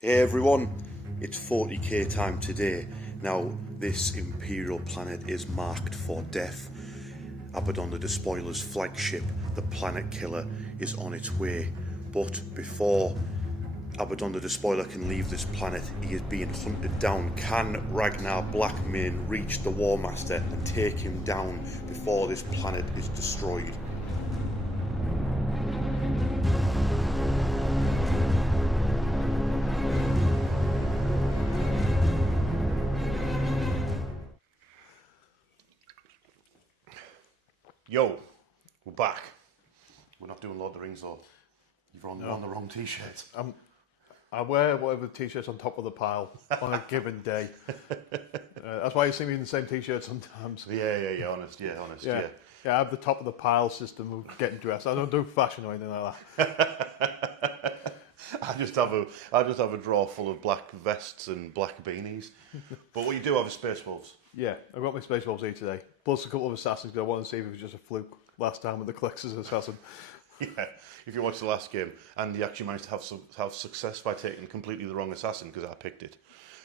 Hey everyone, it's 40k time today. Now, this Imperial planet is marked for death. Abaddon the Despoiler's flagship, the Planet Killer, is on its way. But before Abaddon the Despoiler can leave this planet, he is being hunted down. Can Ragnar Blackmane reach the War Master and take him down before this planet is destroyed? Yo, we're back. We're not doing Lord of the Rings though. You've on the wrong t-shirt. I wear whatever t-shirt's on top of the pile on a given day. That's why you see me in the same t-shirt sometimes. Yeah, honest. Yeah, I have the top of the pile system of getting dressed. I don't do fashion or anything like that. I just have a drawer full of black vests and black beanies. But what you do have is Space Wolves. Yeah, I got my Space Wolves here today. Plus a couple of assassins because I wanted to see if it was just a fluke last time with the Klex's assassin. Yeah, if you watch the last game, Andy actually managed to have success by taking completely the wrong assassin because I picked it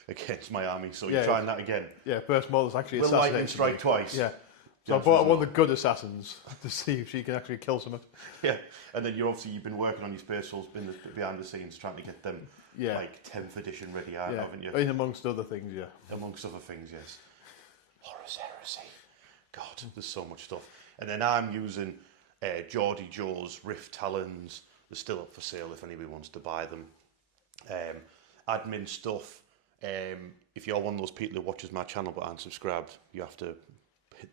against my army. So you're trying that again. Yeah, first model's actually Will assassinated. lightning strike twice? Yeah. So I bought one of the good assassins to see if she can actually kill someone. Yeah, and then you've been working on your Space Wolves behind the scenes trying to get them like 10th edition ready, haven't you? In amongst other things, yeah. Amongst other things, yes. Horus Heresy. God, there's so much stuff. And then I'm using Geordie Joe's Rift Talons. They're still up for sale if anybody wants to buy them. Admin stuff. If you're one of those people who watches my channel but aren't subscribed, you have to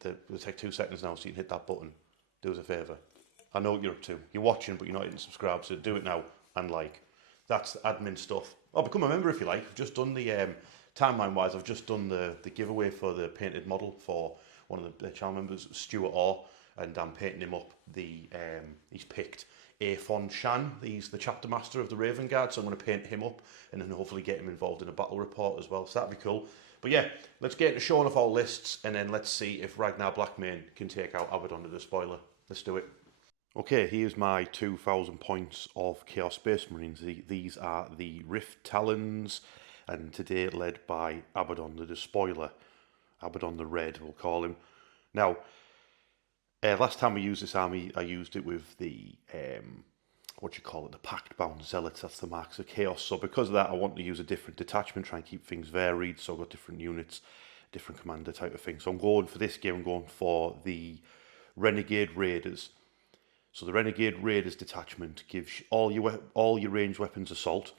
it'll take 2 seconds now so you can hit that button. Do us a favour. I know what you're up to. You're watching but you're not hitting subscribe, so do it now and like. That's the admin stuff. Oh, become a member if you like. I've just done the timeline wise. I've just done the giveaway for the painted model for one of the channel members, Stuart Orr, and I'm painting him up. He's picked Aphon Shan. He's the chapter master of the Raven Guard, so I'm going to paint him up and then hopefully get him involved in a battle report as well. So that'd be cool. But yeah, let's get into showing off our lists and then let's see if Ragnar Blackmane can take out Abaddon the Despoiler. Let's do it. Okay, here's my 2,000 points of Chaos Space Marines. These are the Rift Talons, and today led by Abaddon the Despoiler. Abaddon the Red, we'll call him. Now, last time I used this army, I used it with the, the Pact-Bound Zealots. That's the Marks of Chaos. So because of that, I want to use a different detachment, try and keep things varied. So I've got different units, different commander type of thing. So I'm going for this game, I'm going for the Renegade Raiders. So the Renegade Raiders detachment gives all your ranged weapons assault,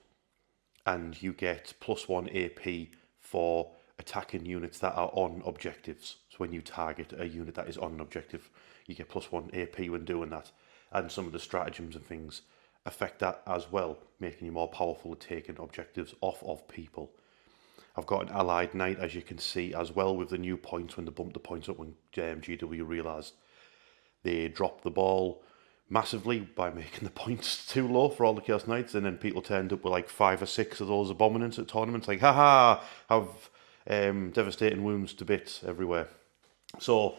and you get +1 AP for attacking units that are on objectives. So when you target a unit that is on an objective, you get +1 AP when doing that. And some of the stratagems and things affect that as well, making you more powerful at taking objectives off of people. I've got an allied knight, as you can see, as well, with the new points when they bumped the points up when GW realised they dropped the ball massively by making the points too low for all the Chaos Knights, and then people turned up with like 5 or 6 of those abominants at tournaments, like, haha, have devastating wounds to bits everywhere. So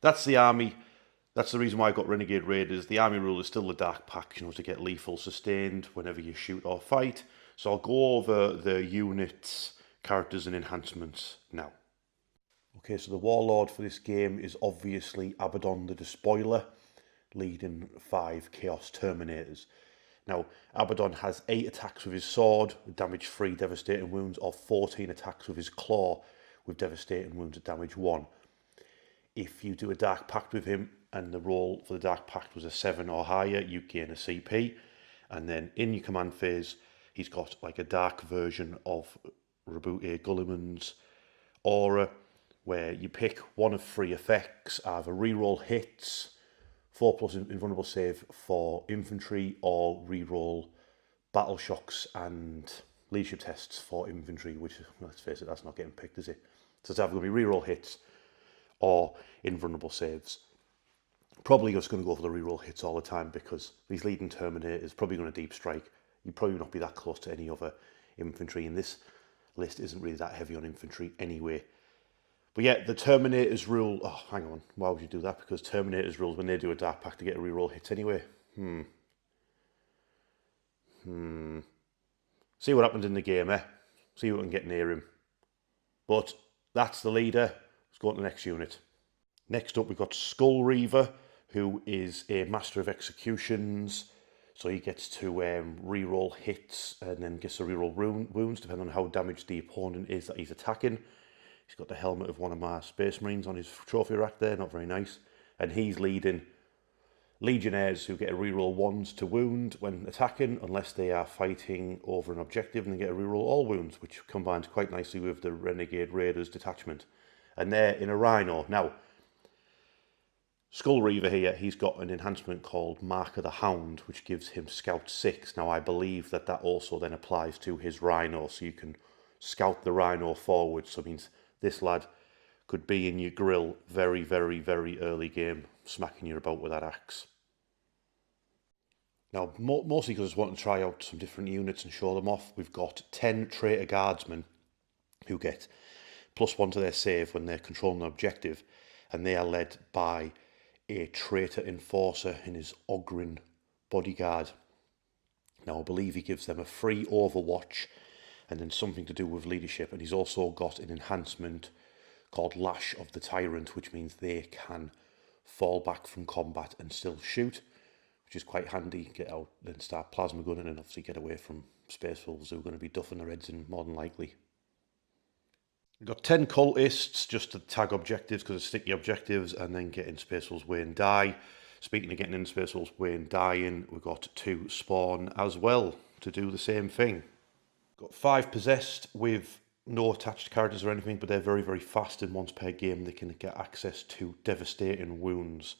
that's the army. That's the reason why I got Renegade Raiders. The army rule is still the Dark Pact, to get lethal sustained whenever you shoot or fight. So I'll go over the units, characters and enhancements now. Okay, so the Warlord for this game is obviously Abaddon the Despoiler, leading 5 Chaos Terminators. Now, Abaddon has 8 attacks with his sword, with damage 3, devastating wounds, or 14 attacks with his claw, with devastating wounds at damage 1. If you do a Dark Pact with him, and the roll for the Dark Pact was a 7 or higher, you gain a CP. And then in your command phase, he's got like a dark version of Rabute Gulliman's aura, where you pick one of 3 effects, either reroll hits, 4+ invulnerable save for infantry, or reroll battle shocks and leadership tests for infantry, which, let's face it, that's not getting picked, is it? So it's either going to be reroll hits or invulnerable saves. Probably just going to go for the reroll hits all the time because these leading Terminators probably going to deep strike. You'd probably not be that close to any other infantry, and this list isn't really that heavy on infantry anyway. But yeah, the Terminators rule... Oh, hang on. Why would you do that? Because Terminators rules, when they do a Dark Pact, to get a reroll hits anyway. See what happens in the game, eh? See what we can get near him. But that's the leader. Let's go on to the next unit. Next up, we've got Skull Reaver, who is a master of executions. So he gets to re-roll hits and then gets to re-roll wounds, depending on how damaged the opponent is that he's attacking. He's got the helmet of one of my Space Marines on his trophy rack there, not very nice. And he's leading Legionnaires who get a re-roll 1s to wound when attacking, unless they are fighting over an objective, and they get a re-roll all wounds, which combines quite nicely with the Renegade Raiders detachment. And they're in a Rhino. Now, Skull Reaver here, he's got an enhancement called Mark of the Hound, which gives him Scout 6. Now, I believe that also then applies to his Rhino, so you can scout the Rhino forward. So it means this lad could be in your grill very, very, very early game, smacking you about with that axe. Now, mostly because I just want to try out some different units and show them off, we've got 10 Traitor Guardsmen who get +1 to their save when they're controlling an objective, and they are led by a Traitor Enforcer in his Ogren bodyguard. Now, I believe he gives them a free Overwatch and then something to do with leadership, and he's also got an enhancement called Lash of the Tyrant, which means they can fall back from combat and still shoot, which is quite handy. Get out, then start plasma gunning, and obviously get away from Space Wolves who are going to be duffing their heads in more than likely. We've got 10 cultists just to tag objectives because it's sticky objectives, and then get in Space Wolves Way and die. Speaking of getting in Space Wolves Way and dying, we've got 2 spawn as well to do the same thing. Got 5 possessed with no attached characters or anything, but they're very, very fast, and once per game they can get access to devastating wounds.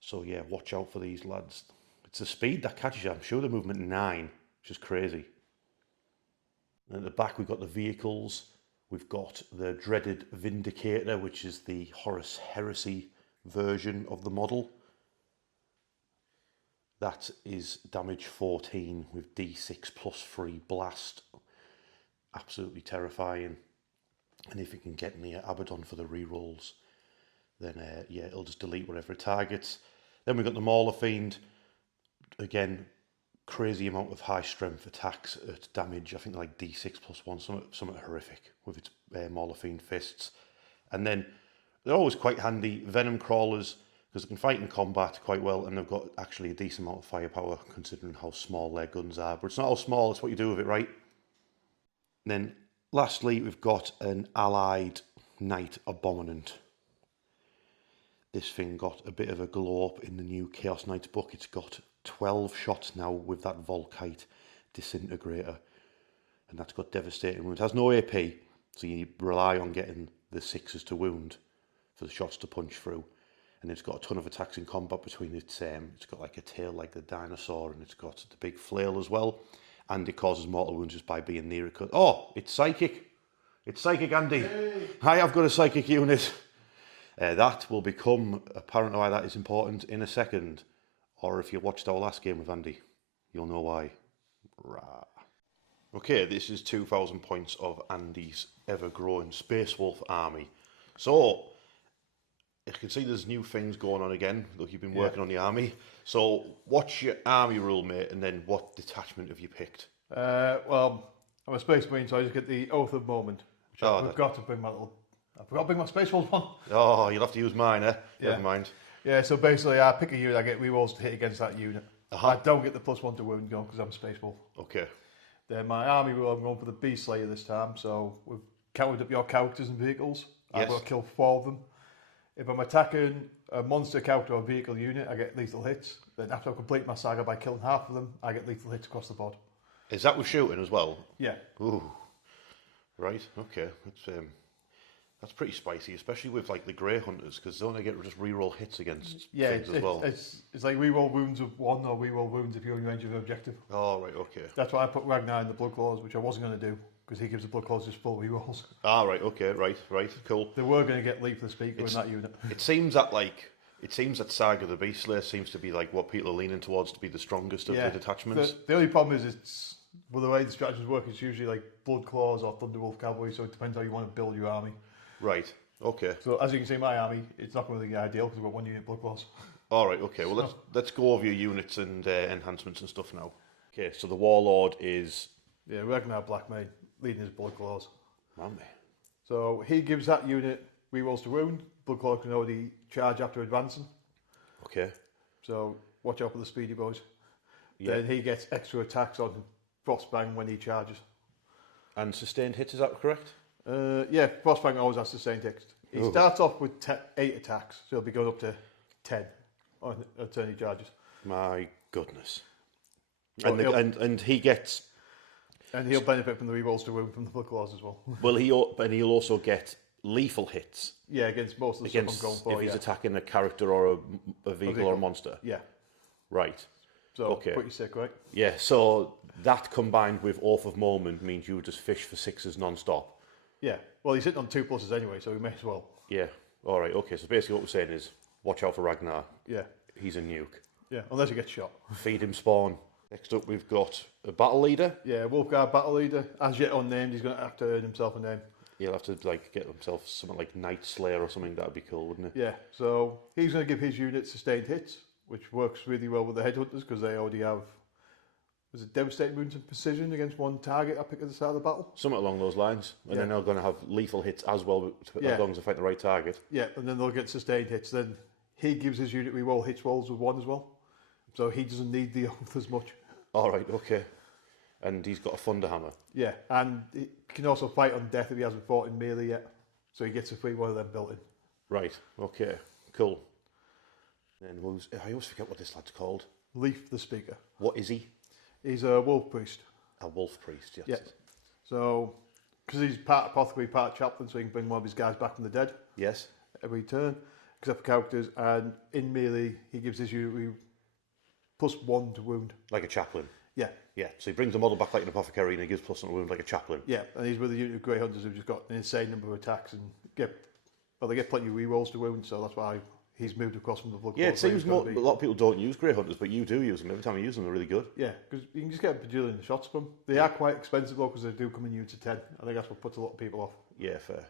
So yeah, watch out for these lads. It's the speed that catches you. I'm sure they're movement 9, which is crazy. And at the back we've got the vehicles. We've got the dreaded Vindicator, which is the Horus Heresy version of the model. That is damage 14 with D6 +3 blast. Absolutely terrifying. And if you can get near Abaddon for the rerolls, then yeah, it'll just delete whatever it targets. Then we've got the Mauler Fiend. Again, crazy amount of high strength attacks at damage. I think like D6 +1, something horrific with its Mauler Fiend fists. And then they're always quite handy Venom Crawlers, because they can fight in combat quite well, and they've got actually a decent amount of firepower considering how small their guns are. But it's not how small, it's what you do with it, right? And then lastly, we've got an allied Knight Abominant. This thing got a bit of a glow up in the new Chaos Knights book. It's got 12 shots now with that Volkite disintegrator, and that's got devastating wounds. It has no AP, so you rely on getting the 6s to wound for the shots to punch through. And it's got a ton of attacks in combat between its got like a tail like the dinosaur, and it's got the big flail as well, and it causes mortal wounds just by being near it. Oh, it's psychic. It's psychic, Andy. Hey. Hi, I've got a psychic unit. That will become apparent why that is important in a second. Or if you watched our last game with Andy, you'll know why. Rah. Okay, this is 2,000 points of Andy's ever-growing Space Wolf army. So, you can see there's new things going on again. Look, you've been working on the army. So, what's your army rule, mate? And then what detachment have you picked? Well, I'm a Space Marine, so I just get the Oath of Moment. Which I've got to bring my little... I forgot to bring my Space Wolf one. Oh, you'll have to use mine, eh? Yeah. Never mind. Yeah, so basically I pick a unit, I get rerolls to hit against that unit. I don't get the +1 to wound because I'm a Space Wolf. Okay. Then my army rule, I'm going for the Beast Slayer this time, so we've counted up your characters and vehicles. I've got to kill 4 of them. If I'm attacking a monster character or vehicle unit, I get lethal hits. Then after I complete my saga by killing half of them, I get lethal hits across the board. Is that with shooting as well? Yeah. Ooh. Right, okay. That's pretty spicy, especially with like the Grey Hunters, because they only get just reroll hits against things as well. It's like reroll wounds of 1 or reroll wounds if you're in range of an objective. Oh, right, okay. That's why I put Ragnar in the Blood Claws, which I wasn't going to do, because he gives the Blood Claws just full rerolls. Ah, right, okay, right, cool. They were going to get Leaf the Speaker in that unit. It seems that Saga the Beast Slayer seems to be like what people are leaning towards to be the strongest of the detachments. The only problem is it's, well, the way the strategies work, it's usually like Blood Claws or Thunderwolf Cavalry, so it depends how you want to build your army. Right, okay. So as you can see, my army, it's not going to be ideal because we've got 1 unit Blood Claws. All right, okay. Well, let's go over your units and enhancements and stuff now. Okay, so the Warlord is Yeah, Ragnar Blackmane, leading his Blood Claws. Mammy. So he gives that unit rerolls to wound. Blood Claw can already charge after advancing. Okay. So watch out for the speedy boys. Yeah. Then he gets extra attacks on Frostbang when he charges. And sustained hits, is that correct? Yeah, Frostbang always has sustained hits. He starts off with 8 attacks, so he'll be going up to 10 on a turn he charges. My goodness. But And he gets... And he'll benefit from the rerolls to wound from the Blood Claws as well. Well, he'll also get lethal hits. Yeah, against most of the stuff I'm going for. If he's attacking a character or a vehicle or a monster. Yeah. Right. So, pretty sick, right? Yeah, so that combined with Oath of Moment means you would just fish for 6s non-stop. Yeah. Well, he's hitting on 2 pluses anyway, so he may as well. Yeah. All right, okay. So basically what we're saying is, watch out for Ragnar. Yeah. He's a nuke. Yeah, unless he gets shot. Feed him spawn. Next up, we've got a battle leader. Yeah, Wolfguard battle leader. As yet unnamed, he's going to have to earn himself a name. He'll have to get himself something like Night Slayer or something. That'd be cool, wouldn't it? Yeah, so he's going to give his unit sustained hits, which works really well with the Headhunters because they already have... There's a devastating wounds and precision against one target I pick at the start of the battle. Something along those lines. And then they're going to have lethal hits as well, as long as they fight the right target. Yeah, and then they'll get sustained hits. Then he gives his unit reroll hits rolls with 1 as well. So he doesn't need the oath as much. All right, okay. And he's got a Thunderhammer. Yeah, and he can also fight on death if he hasn't fought in melee yet. So he gets a free one of them built in. Right, okay, cool. Then I always forget what this lad's called. Leaf the Speaker. What is he? He's a wolf priest. A wolf priest, yes. Yeah. So, because he's part apothecary, part chaplain, so he can bring one of his guys back from the dead. Yes. Every turn, except for characters. And in melee, he gives his unit +1 to wound. Like a chaplain. Yeah. Yeah, so he brings the model back like an apothecary and he gives +1 to wound like a chaplain. Yeah, and he's with a unit of Grey Hunters who've just got an insane number of attacks and they get plenty of rerolls to wound, so that's why he's moved across from the Blood Claw. Yeah, it seems a lot of people don't use Grey Hunters, but you do use them. Every time you use them, they're really good. Yeah, because you can just get a bajillion shots from them. They are quite expensive though, because they do come in units of 10. I think that's what puts a lot of people off. Yeah, fair.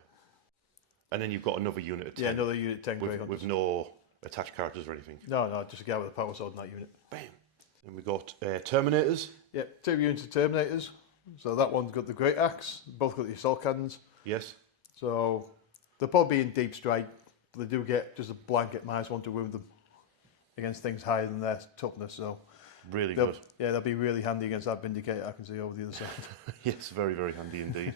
And then you've got another unit of 10. Yeah, another unit of 10 Grey Hunters. With no attached characters or anything. No, just a guy with a power sword in that unit. Bam. And we've got Terminators. Yeah, 2 units of Terminators. So that one's got the Great Axe, both got the assault cannons. Yes. So they'll probably be in deep strike. They do get just a blanket -1 to wound them against things higher than their toughness. So really good. Yeah, they'll be really handy against that Vindicator I can see over the other side. Yes, very, very handy indeed.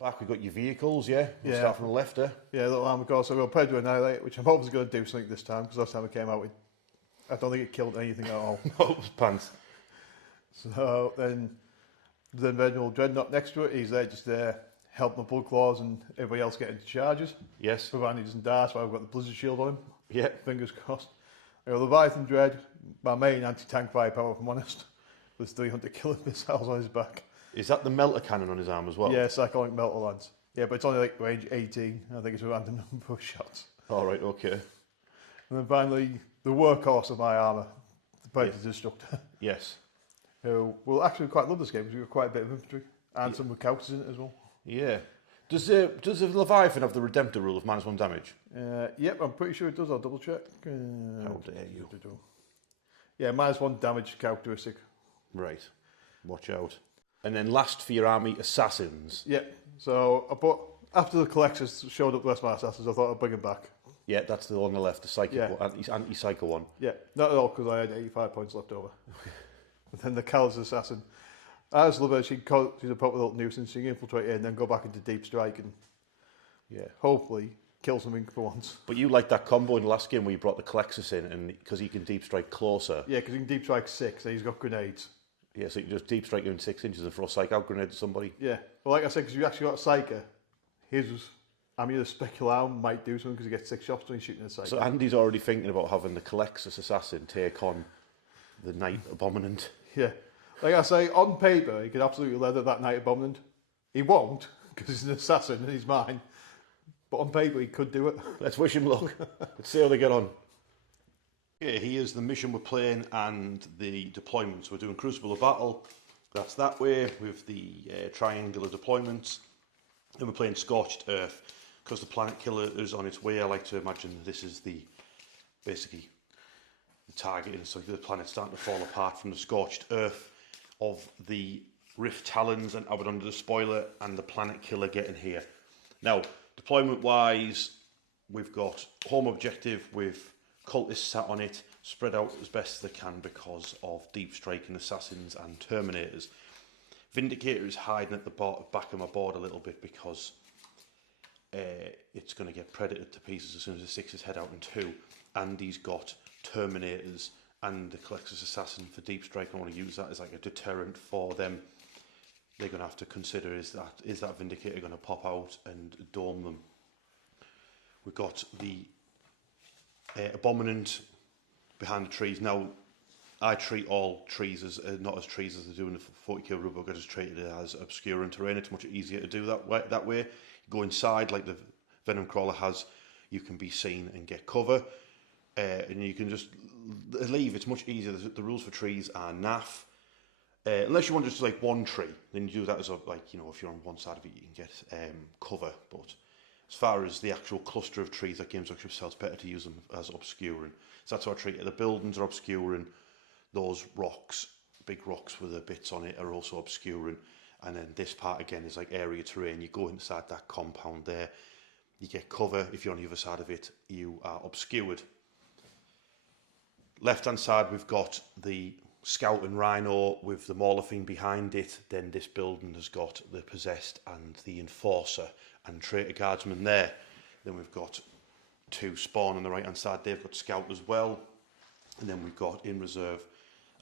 Back, we've got your vehicles, yeah? We'll Yeah. start from the left there. Yeah, little armor core. So we've got Predator Annihilate, which I'm obviously going to do something this time, because last time it came out, I don't think it killed anything at all. No, it was pants. So then Venerable Dreadnought next to it, he's there just there helping the Blood Claws and everybody else get into charges. Yes. Providing he doesn't die, that's why we've got the Blizzard Shield on him. Yeah. Fingers crossed. I got Leviathan Dread, my main anti-tank firepower, if I'm honest, with 300 killer missiles on his back. Is that the melter cannon on his arm as well? Yeah, Cyclonic Melter Lance. Yeah, but it's only like range 18. I think it's a random number of shots. All right, okay. And then finally, the workhorse of my armour, the Predator Destructor. Yes. Who will actually quite love this game because we've got quite a bit of infantry and some with counters in it as well. Yeah. Does the Leviathan have the Redemptor rule of -1 damage? Yep, I'm pretty sure it does. I'll double check. How dare you? Yeah, -1 damage characteristic. Right. Watch out. And then last for your army, Assassins. Yep. So after the collectors showed up the rest of my assassins, I thought I'd bring them back. Yeah, that's the one on the left, the psychic one, anti-psycho one. Yeah, not at all because I had 85 points left over. And then the Callous Assassin. I just love her. She's a proper little nuisance. She can infiltrate in and then go back into deep strike and hopefully kill something for once. But you liked that combo in the last game where you brought the Colexus in, and because he can deep strike closer. Yeah, because he can deep strike 6 and he's got grenades. Yeah, so you can just deep strike in 6 inches and throw a psych out grenade to somebody. Yeah, well, like I said, because you actually got a Psyker, his Amulet Specular might do something because he gets 6 shots when he's shooting a Psyker. So Andy's already thinking about having the Colexus Assassin take on the Knight Abominant. Yeah. Like I say, on paper, he could absolutely leather that Knight Abominant. He won't, because he's an assassin and he's mine. But on paper, he could do it. Let's wish him luck. Let's see how they get on. Okay, here's the mission we're playing and the deployments. We're doing Crucible of Battle. That's that way with the triangular deployments. And we're playing Scorched Earth. Because the Planet Killer is on its way, I like to imagine this is basically the target. And so the planet's starting to fall apart from the Scorched Earth of the Rift Talons and Abaddon the Despoiler and the Planet Killer getting here. Now, deployment-wise, we've got home objective with cultists sat on it, spread out as best they can because of deep striking assassins and terminators. Vindicator is hiding at the back of my board a little bit because it's going to get predated to pieces as soon as the sixes head out in two. Andy's got terminators and the Collector's Assassin for deep strike. I want to use that as like a deterrent for them. They're going to have to consider, is that Vindicator going to pop out and dome them? We've got the Abominant behind the trees. Now, I treat all trees as not as trees as they do in the 40k rulebook. I just treat it as obscure terrain. It's much easier to do that way. You go inside like the Venom Crawler has. You can be seen and get cover, and you can just leave. It's much easier. The rules for trees are naff. Unless you want just like one tree, then you do that as a, like, you know, if you're on one side of it, you can get cover. But as far as the actual cluster of trees, that games actually sells better to use them as obscuring. So that's how I treat it. The buildings are obscuring. Those rocks, big rocks with the bits on it, are also obscuring. And then this part again is like area terrain. You go inside that compound there, you get cover. If you're on the other side of it, you are obscured. Left hand side, we've got the Scout and Rhino with the Mauler Fiend behind it. Then this building has got the Possessed and the Enforcer and Traitor Guardsman there. Then we've got two Spawn on the right hand side. They've got Scout as well. And then we've got in reserve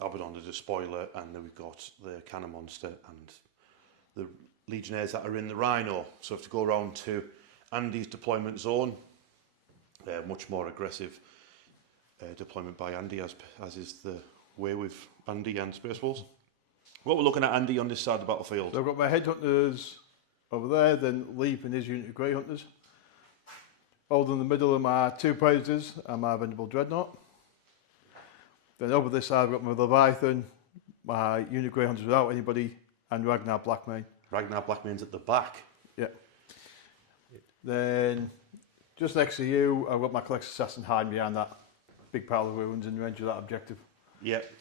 Abaddon the Despoiler, and then we've got the Cannon Monster and the Legionnaires that are in the Rhino. So if to go around to Andy's deployment zone, much more aggressive deployment by Andy, as is the way with Andy and Space Wolves. What we're looking at, Andy, on this side of the battlefield. So I've got my Headhunters over there, then Leap and his unit of Grey Hunters. Over in the middle are my two Predators and my Venerable Dreadnought. Then over this side I've got my Leviathan, my unit of Grey Hunters without anybody, and Ragnar Blackmane. Ragnar Blackmane's at the back. Yeah. Then just next to you I've got my Collector's Assassin hiding behind that big pile of ruins in range of that objective. Yep.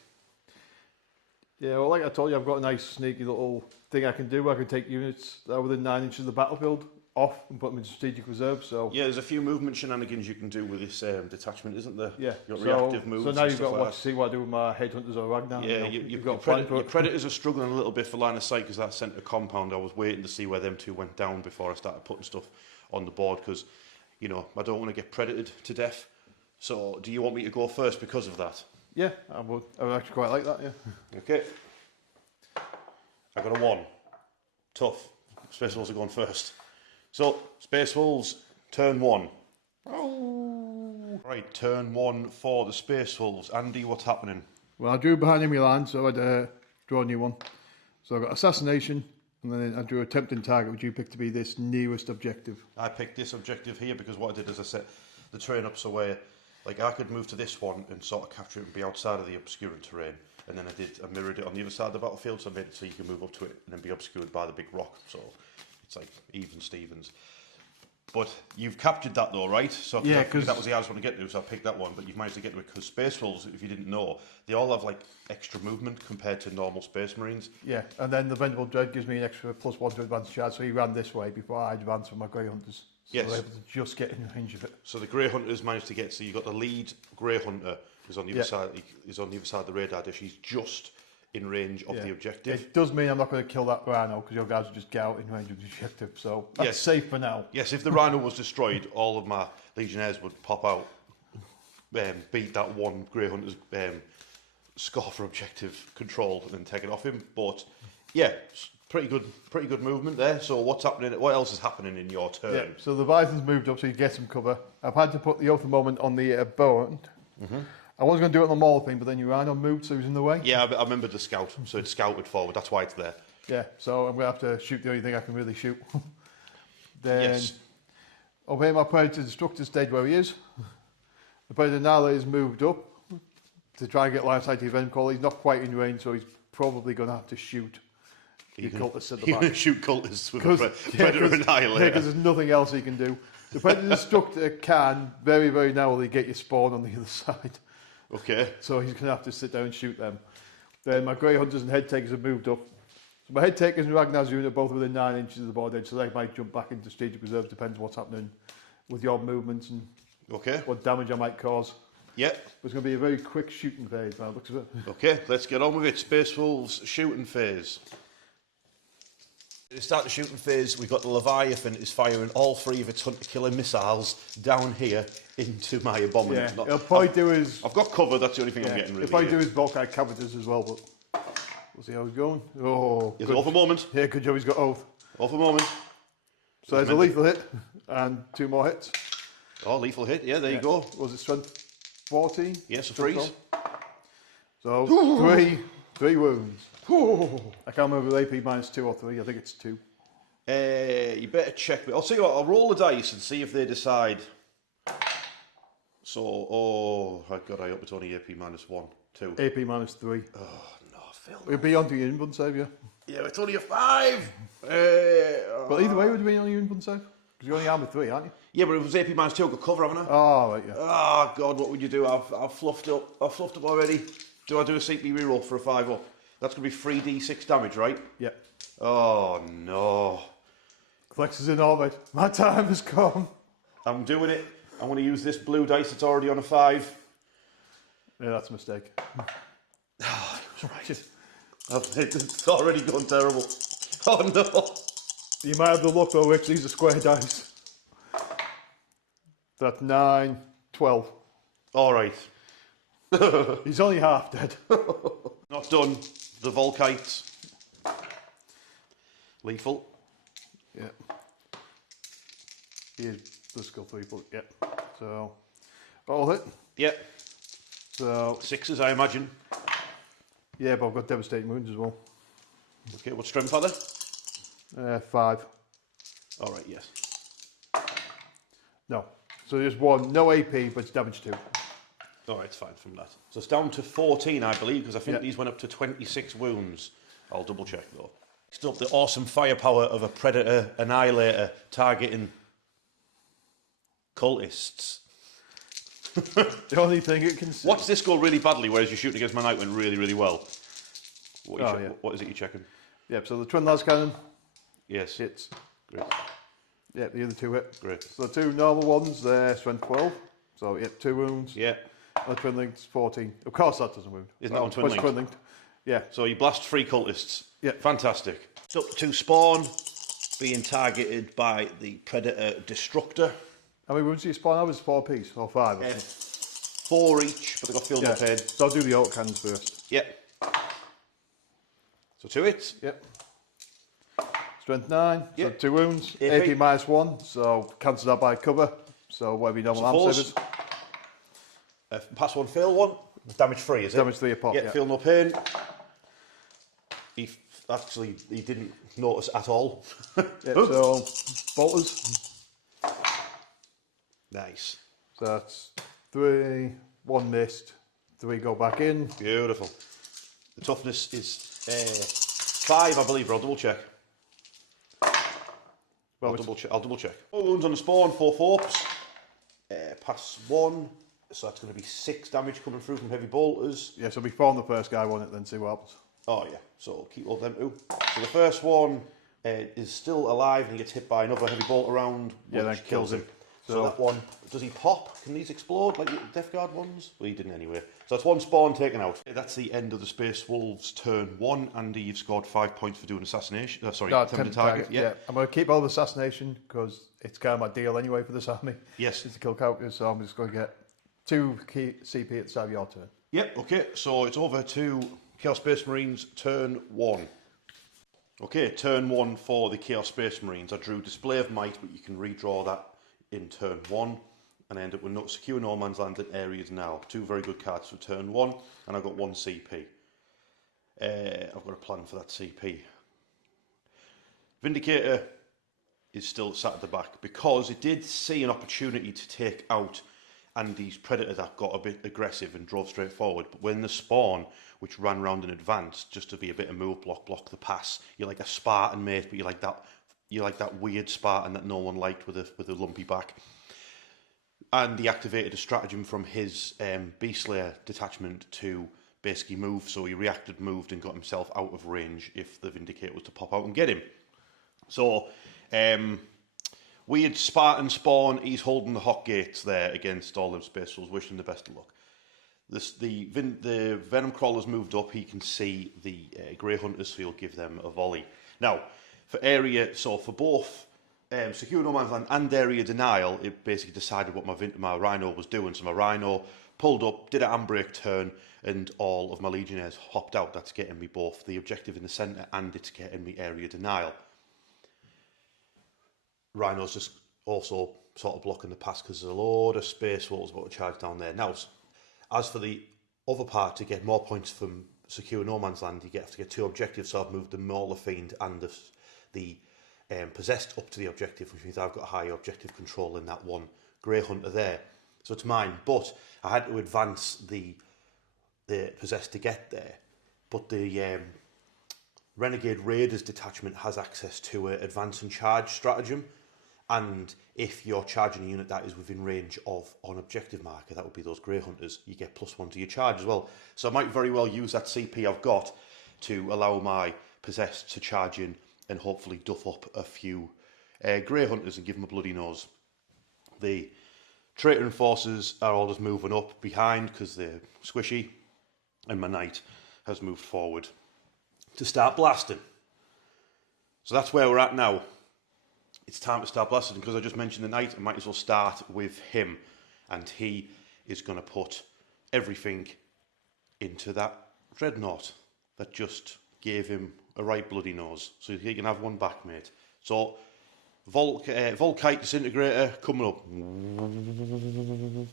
Yeah, well, like I told you, I've got a nice sneaky little thing I can do. I can take units that are within 9 inches of the battlefield off and put them in strategic reserve. So yeah, there's a few movement shenanigans you can do with this detachment, isn't there? Yeah. You've got reactive moves. So now you've got like to see what I do with my Headhunters or Ragnar. Yeah, you've got your Predators are struggling a little bit for line of sight because that centre compound. I was waiting to see where them two went down before I started putting stuff on the board because, you know, I don't want to get predated to death. So do you want me to go first because of that? Yeah, I would actually quite like that, yeah. Okay. I got a 1. Tough. Space Wolves are going first. So, Space Wolves, turn 1. Oh. Right, turn 1 for the Space Wolves. Andy, what's happening? Well, I drew behind enemy line, so I'd draw a new one. So I got Assassination, and then I drew a Tempting Target, which you picked to be this nearest objective. I picked this objective here because what I did is I set the terrain up so where, like, I could move to this one and sort of capture it and be outside of the obscuring terrain. And then I mirrored it on the other side of the battlefield, so I made it so you can move up to it and then be obscured by the big rock. So it's like even Stevens. But you've captured that though, right? So yeah, because that was the I was want to get to, so I picked that one. But you've managed to get to it because Space Wolves, if you didn't know, they all have like extra movement compared to normal Space Marines. Yeah, and then the Venerable Dread gives me an extra +1 to advance charge, so he ran this way before I advanced with my Grey Hunters. So yes. I was able to just get in range of it. So the Grey Hunters managed to get. So you got the lead Grey Hunter who's on the other side. He's on the other side of the radar dish. He's just in range of the objective. It does mean I'm not going to kill that Rhino because your guys will just get out in range of the objective. So that's safe for now. Yes, if the Rhino was destroyed, all of my Legionnaires would pop out, beat that one Grey Hunter's score for objective control, and then take it off him. But yeah, pretty good movement there. So what's happening? What else is happening in your turn? Yeah, so the Bison's moved up, so you get some cover. I've had to put the Oath of Moment on the bow. I was going to do it on the Mauler thing, but then your Rhino moved, so he was in the way. Yeah, I remember the Scout, so it's scouted forward. That's why it's there. Yeah, so I'm going to have to shoot the only thing I can really shoot. Then over here, my Predator Destructor stayed where he is. The Predator Nala is moved up to try and get line of sight to the Venom Crawler. He's not quite in range, so he's probably going to have to shoot the cultists at the back. You're going to shoot cultists with a Predator Annihilator. Yeah, because there's nothing else he can do. The Predator Destructor can very, very narrowly get your spawn on the other side. Okay. So he's going to have to sit down and shoot them. Then my Grey Hunters and Head Takers have moved up. So my head takers and Ragnar's unit are both within 9 inches of the board edge, so they might jump back into strategic reserve, depends what's happening with your movements and what damage I might cause. Yep. But it's going to be a very quick shooting phase now, looks of it. Okay, let's get on with it. Space Wolves shooting phase. At the start of the shooting phase, we've got the Leviathan is firing all 3 of its hunter-killer missiles down here into my abominant. Yeah, he'll probably do his... I've got cover, that's the only thing I'm getting really. He'll probably do his Volkite Cabbages as well, but we'll see how he's going. Oh, is it off a moment? Yeah, good job, he's got oath. Off a moment. So there's a lethal hit, and 2 more hits. Oh, lethal hit, yeah, there you go. Was it strength 14? Yes, a freeze. So 3 wounds. I can't remember if AP -2 or 3, I think it's 2. You better check. I'll see what. I'll roll the dice and see if they decide. So, oh, God, I hope it's only AP -1, 2. AP -3. Oh, no, Phil. It'd be onto your invuln save, yeah. Yeah, it's only a 5. Well, either way, it would be on your invuln save. Because you're only armor 3, aren't you? Yeah, but it was AP -2, I've got cover, haven't I? Oh, right, yeah. Oh, God, what would you do? I've fluffed up. I've fluffed up already. Do I do a CP reroll for a 5 up? That's going to be 3d6 damage, right? Yeah. Oh, no. Flex is in orbit. My time has come. I'm doing it. I'm going to use this blue dice that's already on a 5. Yeah, that's a mistake. Oh, he was right. It's already gone terrible. Oh, no. You might have the luck, though, Rick. These are square dice. That's 9, 12. All right. He's only half dead. Not done. The Volkites. Lethal. Yeah. He is the skill 3, but yeah. So, all hit. Yeah. So 6s, I imagine. Yeah, but I've got devastating wounds as well. Okay, what strength are they? 5. All right, yes. No. So there's 1. No AP, but it's damage 2. All right, it's fine from that. So it's down to 14, I believe, because I think these went up to 26 wounds. I'll double check, though. Next up, the awesome firepower of a Predator Annihilator targeting cultists. The only thing it can see. Watch this go really badly, whereas you're shooting against my knight went really, really well. What is it you're checking? Yep, so the twin las cannon. Yes. Hits. Great. Yeah, the other 2 hit. Great. So the 2 normal ones, they're strength 12. So, yep, 2 wounds. Yeah. And the twin link's 14. Of course that doesn't wound. Isn't that one twin linked? Twin linked. Yeah. So you blast 3 cultists. Yeah. Fantastic. It's up to spawn being targeted by the Predator Destructor. How many wounds do you spawn? I was 4 piece or 5. 4 each, but they've got filled up head. So I'll do the auto cannons first. Yep. So 2 hits. Yep. Strength 9. Yep. So 2 wounds. AP. AP -1. So cancel that by cover. So whatever your normal arm savers. Pass 1, fail 1. Damage 3, is it? Damage 3 a pop. Yeah, feel no pain. He didn't notice at all. Yeah, so bolters. Nice. So that's 3, 1 missed, 3 go back in. Beautiful. The toughness is 5, I believe. I'll double check. I'll double check. 4 wounds on the spawn, 4 forks. Pass 1. So that's going to be 6 damage coming through from heavy bolters. Yeah, so we spawn the first guy on it, then see what happens. Oh yeah, so keep all them too. So the first one is still alive and he gets hit by another heavy bolt around, which that kills him. So that one, does he pop? Can these explode like the Death Guard ones? Well, he didn't anyway. So that's 1 spawn taken out. That's the end of the Space Wolves turn 1. Andy, you've scored 5 points for doing assassination. Attempted target. Yeah. I'm going to keep all the assassination because it's kind of my deal anyway for this army. Yes. It's to kill characters, so I'm just going to get 2 key CP at the start of your turn. Yep, okay, so it's over to Chaos Space Marines turn 1. Okay, turn 1 for the Chaos Space Marines. I drew Display of Might, but you can redraw that in turn 1 and I end up with secure no man's land in areas now. 2 very good cards for turn 1 and I've got 1 CP. I've got a plan for that CP. Vindicator is still sat at the back because it did see an opportunity to take out Andy's Predator that got a bit aggressive and drove straight forward. But when the spawn, which ran round in advance just to be a bit of move block the pass, you're like a Spartan mate, but you're like that weird Spartan that no one liked with a lumpy back. And he activated a stratagem from his Beastslayer detachment to basically move, so he reacted, moved, and got himself out of range if the Vindicator was to pop out and get him. So, we had Spartan spawn. He's holding the hot gates there against all them Space Wolves, wishing the best of luck. The Venom Crawler's moved up. He can see the Grey Hunters, so he'll give them a volley. Now, for both Secure No Man's Land and Area Denial, it basically decided what my Rhino was doing. So my Rhino pulled up, did an handbrake turn, and all of my Legionnaires hopped out. That's getting me both the objective in the centre and it's getting me Area Denial. Rhino's just also sort of blocking the pass because there's a load of Space Wolves about to charge down there. Now, as for the other part, to get more points from Secure No Man's Land, you have to get 2 objectives, so I've moved the Mauler Fiend and the Possessed up to the objective, which means I've got a higher objective control in that one Grey Hunter there. So it's mine, but I had to advance the Possessed to get there. But the Renegade Raiders detachment has access to an advance and charge stratagem, and if you're charging a unit that is within range of an objective marker, that would be those Grey Hunters, you get +1 to your charge as well. So I might very well use that CP I've got to allow my Possessed to charge in and hopefully duff up a few Grey Hunters and give them a bloody nose. The Traitor Enforcers are all just moving up behind because they're squishy, and my Knight has moved forward to start blasting. So that's where we're at now. It's time to start blasting. Because I just mentioned the Knight, I might as well start with him. And he is going to put everything into that Dreadnought that just gave him a right bloody nose. So he can have one back, mate. So, Volkite Disintegrator coming up.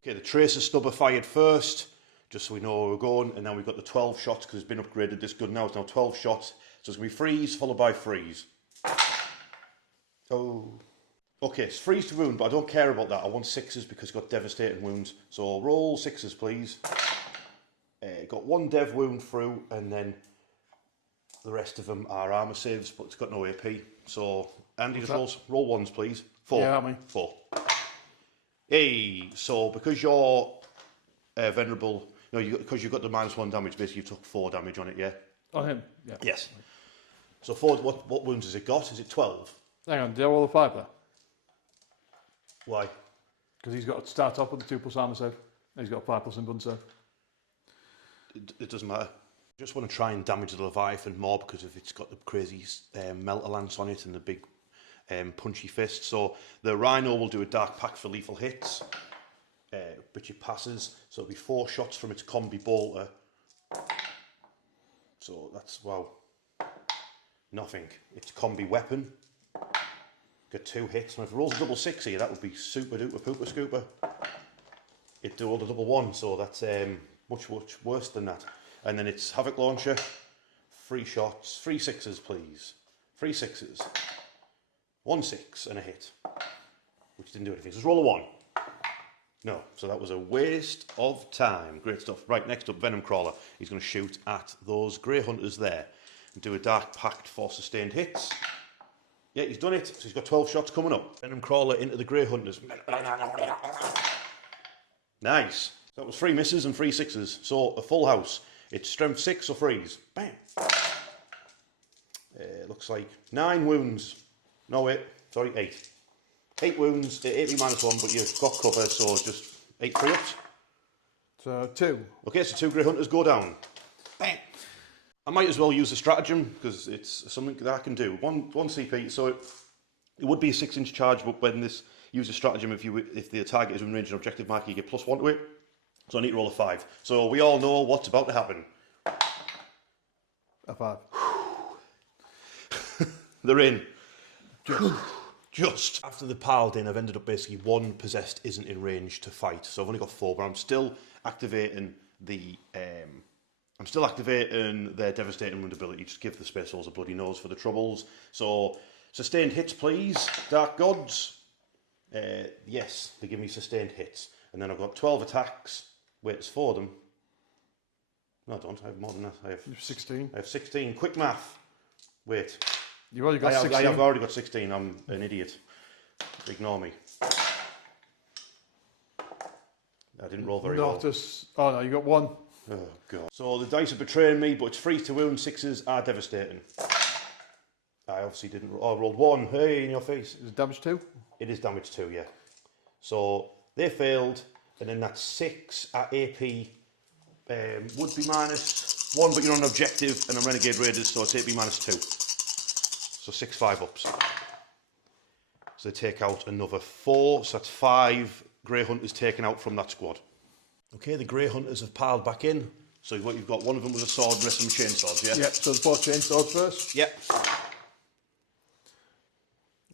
Okay, the Tracer Stubber fired first, just so we know where we're going. And then we've got the 12 shots, because it's been upgraded this good now. It's now 12 shots. So it's going to be freeze, followed by freeze. Oh. Okay, it's freeze to wound, but I don't care about that. I want 6s because it's got devastating wounds. So roll 6s, please. Got 1 dev wound through, and then the rest of them are armour saves, but it's got no AP. So Andy just roll 1s, please. 4. Yeah, me. 4. Hey, so because you're venerable, because you've got the -1 damage, basically you took 4 damage on it, yeah? On him, yeah. Yes. So 4, what wounds has it got? Is it 12? Hang on, do you roll a 5 there? Why? Because he's got to start off with the 2+ armour save. And he's got a 5+ inbund save. It doesn't matter. I just want to try and damage the Leviathan more because if it's got the crazy Melter Lance on it and the big punchy fist. So the Rhino will do a Dark Pact for lethal hits, which it passes. So it'll be 4 shots from its combi bolter. So that's, wow, nothing. It's combi weapon. Got 2 hits. And if it rolls a double 6 here, that would be super duper pooper scooper. It do all the double 1, so that's much worse than that. And then it's Havoc Launcher, 3 shots, 3 6s, please. 3 6s. 1 6 and a hit, which didn't do anything. So just roll a 1. No, so that was a waste of time. Great stuff. Right, next up, Venom Crawler. He's going to shoot at those Grey Hunters there and do a Dark Pact for sustained hits. Yeah, he's done it. So he's got 12 shots coming up. Venom Crawler into the Grey Hunters. Nice. That was 3 misses and 3 6s. So a full house. It's strength 6 or freeze. Bang. Looks like 9 wounds. No, wait. Sorry, 8. 8 wounds. 80 -1, but you've got cover, so just 8 free ups. So 2. Okay, so 2 Grey Hunters go down. Bang. I might as well use the stratagem because it's something that I can do. One CP, so it would be a 6-inch charge, but when this uses stratagem, if the target is in range of an objective marker, you get +1 to it. So I need to roll a 5. So we all know what's about to happen. A 5. They're in. Just. After the piled in, I've ended up basically 1 Possessed isn't in range to fight. So I've only got 4, but I'm still activating their devastating wound ability. Just give the Space Wolves a bloody nose for the troubles. So sustained hits, please, Dark Gods. Yes, they give me sustained hits. And then I've got 12 attacks. Wait, it's 4 of them. No, I don't. I have more than that. I have 16. I have 16. Quick math. Wait. You've already got 16. I have already got 16. I'm an idiot. Ignore me. I didn't roll very well. Oh no, you got 1. Oh, God. So the dice are betraying me, but it's 3 to wound. 6s are devastating. I obviously didn't... I rolled 1. Hey, in your face. Is it damage 2? It is damage 2, yeah. So they failed, and then that's 6 at AP. Would be minus 1, but you're on an objective, and I'm Renegade Raiders, so it's AP minus 2. So 6 5-ups. So they take out another 4, so that's 5 Grey Hunters taken out from that squad. Okay, the Grey Hunters have piled back in. So what you've got, one of them with a sword and the rest of them chainswords, yeah? Yep, so the 4 chainswords first. Yep.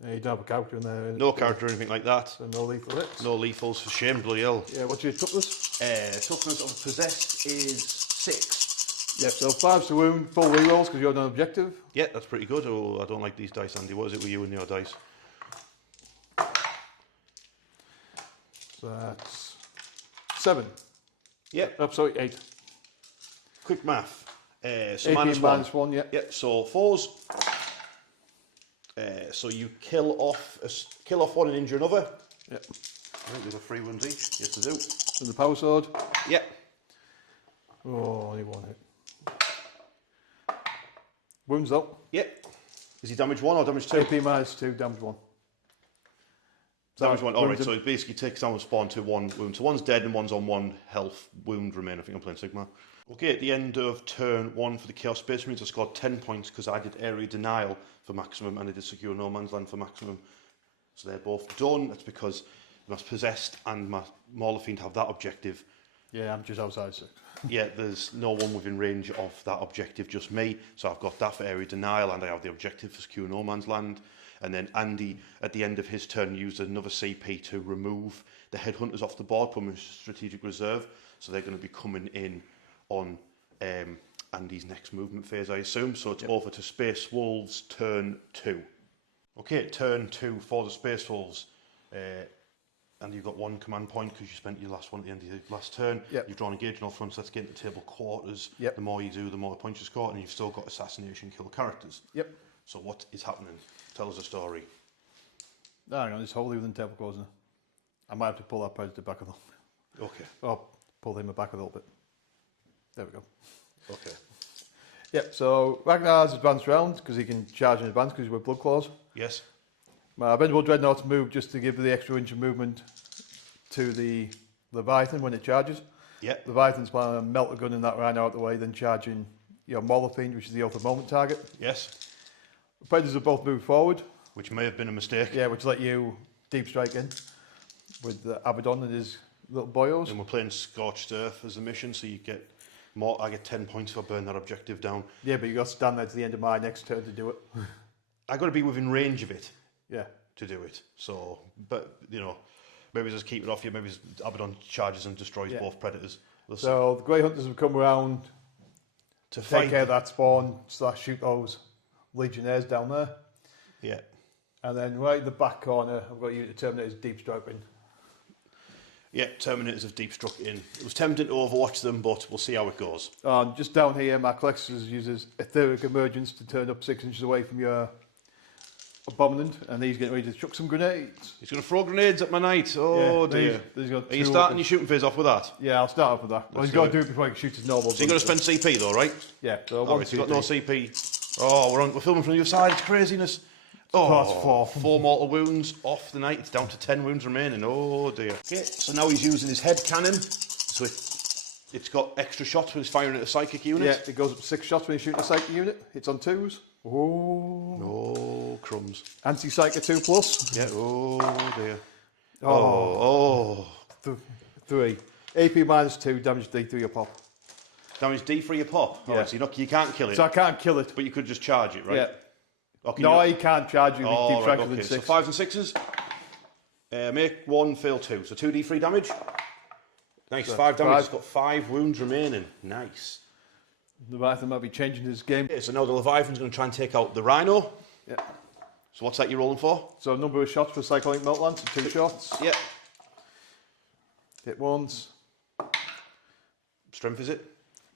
You don't have a character in there. No character or anything like that. So no lethal hits. No lethals for shame, bloody hell. Yeah, what's your toughness? Toughness of possessed is 6. Yep, so 5 to wound, full rerolls because you're on an objective. Yeah, that's pretty good. Oh, I don't like these dice, Andy. What is it with you and your dice? So that's 7. Yep. Oh, sorry, 8. Quick math. So 18 minus minus 1, yeah. Yep, so 4s. So you kill off one and injure another. Yep. I think there's a 3 wounds each. Yes, they do. And the power sword. Yep. Oh, only 1 hit. Wounds up. Yep. Is he damage 1 or damage 2? AP minus 2, damage 1. Damage 1. Alright, so it basically takes down a spawn to 1 wound. So one's dead and one's on 1 health. Wound remain. I think I'm playing Sigma. Okay, at the end of turn 1 for the Chaos Space Marines, I scored 10 points because I did Area Denial for maximum and I did Secure No Man's Land for maximum. So they're both done. That's because my Possessed and my Mauler Fiend have that objective. Yeah, I'm just outside 6. Yeah, there's no one within range of that objective, just me. So I've got that for Area Denial and I have the objective for Secure No Man's Land. And then Andy, at the end of his turn, used another CP to remove the Headhunters off the board, put them in strategic reserve. So they're going to be coming in on Andy's next movement phase, I assume. So it's over to Space Wolves, turn 2. Okay, turn 2 for the Space Wolves. And you've got 1 command point because you spent your last one at the end of your last turn. Yep. You've drawn engage on all fronts, let's get into table quarters. Yep. The more you do, the more points you score, and you've still got assassination, kill characters. Yep. So what is happening? Tell us a story. No, hang on, it's wholly within table quarters now. I might have to pull that predator back a little bit. Okay. Or pull him back a little bit. There we go. Okay. Yep, so Ragnar's advanced round because he can charge in advance because he's with Blood Claws. Yes. My Bendable Dreadnoughts move just to give the extra inch of movement to the Leviathan when it charges. Yep. Leviathan's planning on melt a gun in that Rhino out the way, then charging your Mauler Fiend, which is the Oath of Moment target. Yes. The Predators have both moved forward. Which may have been a mistake. Yeah, which let you deep strike in with Abaddon and his little boyos. And we're playing Scorched Earth as a mission, so you get more. I get 10 points for burning that objective down. Yeah, but you got to stand there to the end of my next turn to do it. I got to be within range of it. Yeah. To do it. So, but you know, maybe just keep it off you. Maybe Abaddon charges and destroys both predators. We'll so the Grey Hunters have come around to take care of that spawn / shoot those Legionnaires down there. Yeah. And then right in the back corner, I've got you to Terminators deep striking. Yeah, Terminators have deep struck in. It was tempting to overwatch them, but we'll see how it goes. Just down here, my Collectors uses Etheric Emergence to turn up 6 inches away from your Abominant, and he's getting ready to chuck some grenades. He's going to throw grenades at my knight. Oh dear. Are you starting your shooting phase off with that? Yeah, I'll start off with that. Well, he's got to do it before he can shoot his normal. So you've got to spend CP though, right? Yeah. So he's got no CP. Oh, we're filming from the other side. It's craziness. Oh, 4 mortal wounds off the knight. It's down to 10 wounds remaining. Oh dear. Okay, so now he's using his head cannon. So it's got extra shots when he's firing at a psychic unit. Yeah, it goes up 6 shots when he's shooting a psychic unit. It's on 2s. Oh. Oh, crumbs. Anti-Psyker 2+. Yeah, oh dear. Oh. 3. AP minus 2, damage D3 your pop. Damage D for your pop? Yeah. Alright, so you can't kill it. So I can't kill it. But you could just charge it, right? Yeah. Okay, no, he can't charge you. Oh, Deep right, strike okay. within 6. So 5s and 6s. Make 1, fail 2. So 2d3 damage. Nice, So 5 damage. 5. It's got 5 wounds remaining. Nice. The Leviathan might be changing his game. Okay, so now the Leviathan's going to try and take out the Rhino. Yeah. So what's that you're rolling for? So number of shots for Cyclonic Melt Lance, 2 shots. Yeah. Hit once. Strength is it?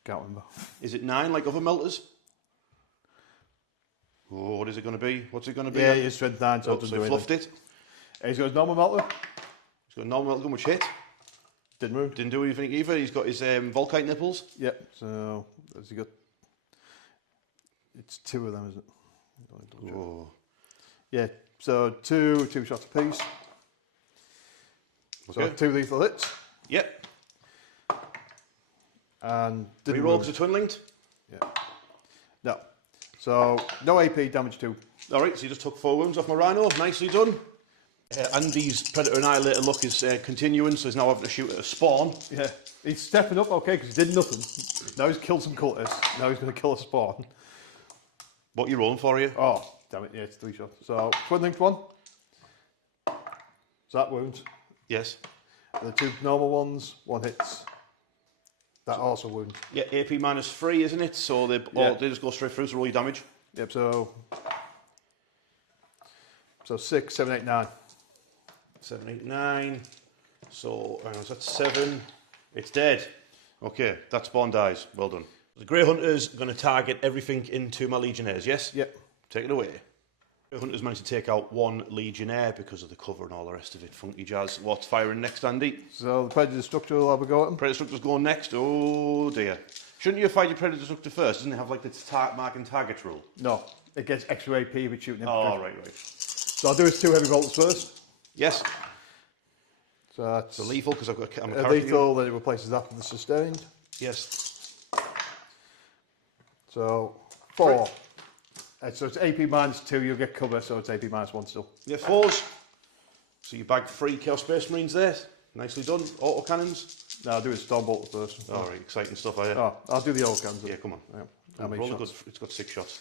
Can't remember. Is it 9 like other melters? Oh, what is it going to be? What's it going to be? Yeah, he's strength 9, so it doesn't so do he fluffed anything. it. He's got his normal melter. He's got a normal melter gun which hit. Didn't move. Didn't do anything either. He's got his Volkite nipples. Yep, so has he got... It's 2 of them, isn't it? Oh. Yeah, so two shots apiece. Okay. So 2 lethal hits. Yep. And didn't Reroll move. because twin linked. Yeah. No. So no AP, damage 2. All right, so you just took 4 wounds off my Rhino. Nicely done. Andy's Predator Annihilator luck is continuing, so he's now having to shoot at a spawn. Yeah. He's stepping up, okay, because he did nothing. Now he's killed some cultists. Now he's going to kill a spawn. What are you rolling for you? Oh, damn it, yeah, it's 3 shots. So, twin linked 1. So that wounds. Yes. And the 2 normal ones, 1 hits. That also wounds. Yeah, AP -3, isn't it? So they just go straight through, so roll your damage. Yep, so 6, 7, 8, 9. 7, 8, 9. So that's 7. It's dead. Okay, that spawn dies. Well done. The Grey Hunter's going to target everything into my Legionnaires, yes? Yep. Take it away. Grey Hunter's managed to take out 1 Legionnaire because of the cover and all the rest of it. Funky jazz. What's firing next, Andy? So the Predator Destructor will have a go at him. Predator Destructor's going next. Oh dear. Shouldn't you fight your Predator Destructor first? Doesn't it have like the marking targets rule? No, it gets extra AP if it's shooting him. Oh, right. So I'll do his 2 heavy bolts first. Yes. So that's So lethal because I'm a character. lethal, then it replaces that with the sustained. Yes. So 4. So it's AP -2, you'll get cover, so it's AP -1 still. Yeah, 4s. So you bag 3 Chaos Space Marines there. Nicely done. Auto cannons. No, I'll do his Stormbolt first. All right, exciting stuff. I Oh, I'll do the auto cannons. Yeah, come on. Yeah. How many shots? It's got 6 shots.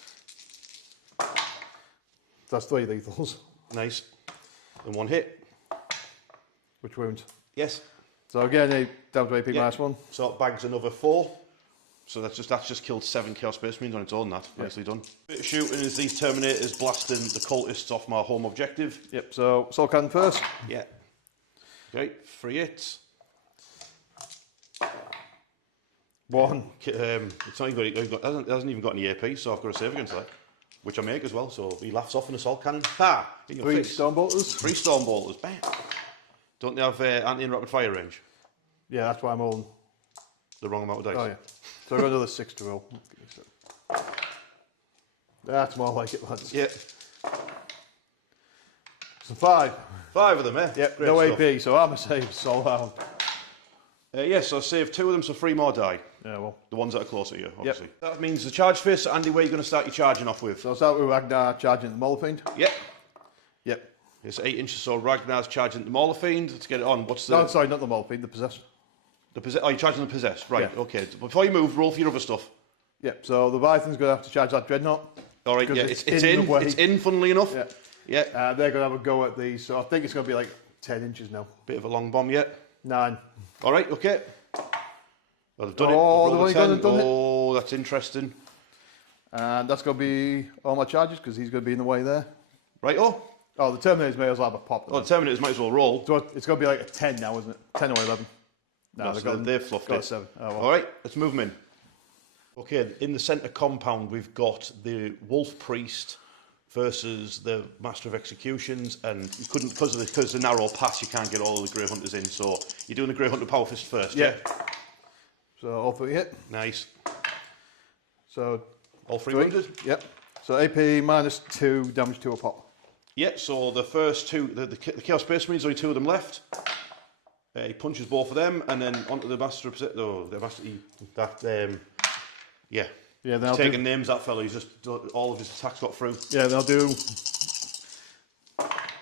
That's 3 lethals. Nice. And 1 hit. Which wounds? Yes. So again, down to AP Yeah. -1. So it bags another 4. So that's just killed 7 Chaos Space Marines on its own. That nicely done. Bit of shooting as these Terminators blasting the cultists off my home objective. Yep. So assault cannon first. Yeah. Okay, 3 hits. 1. It's not even it hasn't even got any AP, so I've got to save against that, which I make as well. So he laughs off an assault cannon. Ha! In your 3 face. Stormbolters. 3 Stormbolters. Bam! Don't they have anti-rapid fire range? Yeah, that's why I'm rolling. The wrong amount of dice. Oh yeah. So I've got another 6 to roll. That's more like it, lads. Yeah. So 5. 5 of them, eh? Yep. Great No stuff. AP, so armor saves all round. Yes, so I saved 2 of them, so 3 more die. Yeah, well. The ones that are closer to you, obviously. That means the charge fist. Andy, where are you going to start your charging off with? So I'll start with Ragnar charging the Mauler Fiend. Yep. Yep. It's 8 inches, so Ragnar's charging the Mauler Fiend. Let's get it on. What's the... No, sorry, not the Mauler Fiend, the Possessed. Oh, you're charging the Possessed. Right, Yeah. okay. Before you move, roll for your other stuff. Yep, so the Leviathan's going to have to charge that Dreadnought. All right, yeah, Because it's in in. the way. It's in, funnily enough. Yeah. Yeah. They're going to have a go at these, so I think it's going to be like 10 inches now. Bit of a long bomb yet. 9. All right, okay. Well, they've done Oh, it. they've Roll only the gone 10. and done it. Oh, that's interesting. And that's going to be all my charges, because he's going to be in the way there. Right, oh. Oh, the Terminators may as well have a pop. Well, the Terminators might as well roll. So it's going to be like a 10 now, isn't it? 10 or 11. No, No, so they've fluffed got it. a 7. Oh, well. All right, let's move them in. Okay, in the centre compound, we've got the Wolf Priest versus the Master of Executions, and you couldn't, because of the narrow pass, you can't get all of the Grey Hunters in, so you're doing the Grey Hunter Power Fist first, yeah? So all 3 hit. Nice. So All 3 3. wounded? Yep. So AP -2, damage 2 a pop. Yeah, so the first 2, the Chaos Space Marines, only 2 of them left. He punches both of them, and then onto the Master of... Oh, the Master... yeah. Yeah, then I'll Taking do, names, that fellow, he's just... All of his attacks got through. yeah, then I'll do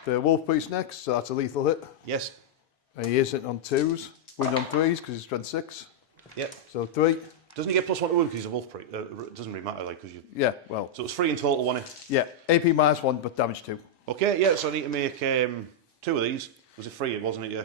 the Wolf Priest next, so that's a lethal hit. Yes. And he is hitting on 2s, wound on 3s, because he's strength 6. Yep. So 3. Doesn't he get +1 to wound because he's a wolf priest? It doesn't really matter, like, because you... Yeah, well. So it's 3 in total, wasn't it? Yeah, AP -1, but damage 2. Okay, yeah, so I need to make 2 of these. Was it 3, wasn't it, yeah?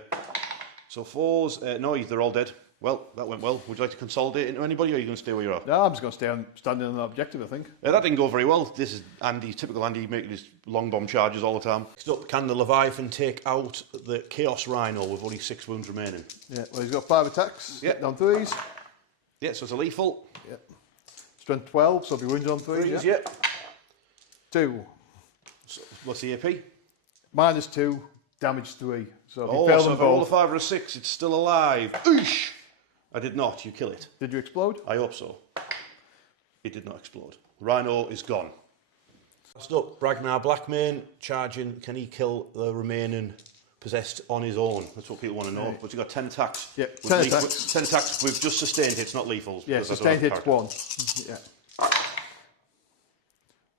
So 4s, no, they're all dead. Well, that went well. Would you like to consolidate into anybody, or are you going to stay where you are? No, I'm just going to stay standing on the objective, I think. That didn't go very well. This is Andy, typical Andy, making his long bomb charges all the time. Next up, can the Leviathan take out the Chaos Rhino with only 6 wounds remaining? Yeah, well, he's got 5 attacks. Yeah. On 3s. Yeah, so it's a lethal. Yeah. Strength 12, so he'll be wounded on 3s. Yeah. 2. So what's the AP? -2, damage 3. So if you Oh, fail so them if I roll a both... 5 or a 6, it's still alive. Oosh! I did not. You kill it. Did you explode? I hope so. It did not explode. Rhino is gone. Last up, Ragnar Blackmane charging. Can he kill the remaining possessed on his own? That's what people want to know. But you've got 10 attacks. Yeah, 10 attacks. 10 attacks with just sustained hits, not lethals. Yeah, sustained hits 1. Yeah.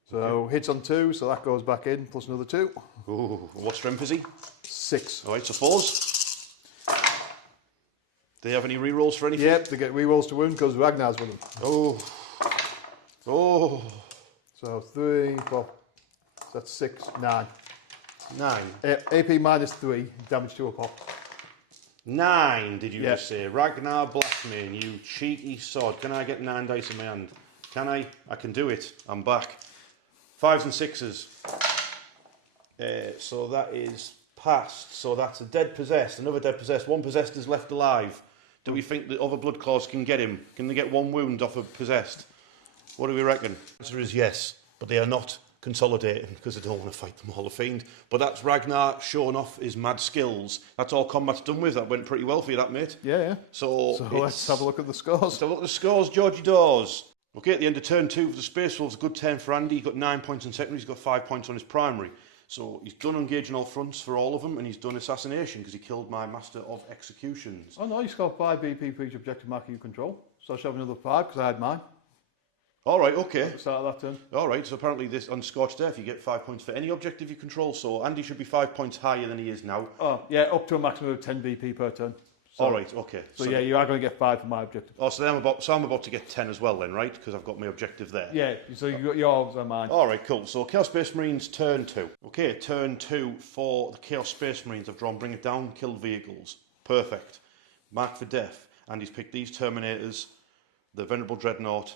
So hits on 2, so that goes back in, plus another 2. Ooh, what strength is he? 6. All right, so 4s. Do they have any rerolls for anything? Yep, they get rerolls to wound because Ragnar's with them. Oh. Oh. So 3, 4, that's 6, 9. 9. AP minus 3, damage to a pop. 9, did you just say? Ragnar Blackmane, you cheeky sod. Can I get 9 dice in my hand? Can I? I can do it. I'm back. 5s and 6s. So that is passed. So that's a dead possessed, another dead possessed. 1 possessed is left alive. Do we think the other blood claws can get him? Can they get 1 wound off a possessed? What do we reckon? The answer is yes, but they are not consolidating because they don't want to fight them all, the Fiend. But that's Ragnar showing off his mad skills. That's all combat's done with. That went pretty well for you, that, mate. Yeah. So let's have a look at the scores. Let's have a look at the scores, Georgie Dawes. Okay, at the end of turn 2 for the Space Wolves, a good 10 for Andy. He got 9 points in secondary, he's got 5 points on his primary. So he's done engaging all fronts for all of them, and he's done assassination because he killed my Master of Executions. Oh no, he's got 5 BP for each objective marker you control. So I should have another 5 because I had mine. All right, okay. At the start of that turn. All right, so apparently this on Scorched Earth you get 5 points for any objective you control. So Andy should be 5 points higher than he is now. Oh yeah, up to a maximum of 10 BP per turn. So, all right, okay. So yeah, you are going to get 5 for my objective. Oh, so I'm about to get 10 as well then, right? Because I've got my objective there. Yeah, so you got yours and mine. All right, cool. So Chaos Space Marines turn 2. Okay, turn 2 for the Chaos Space Marines. I've drawn Bring It Down, Killed Vehicles. Perfect. Mark for Death. Andy's picked these Terminators, the Venerable Dreadnought,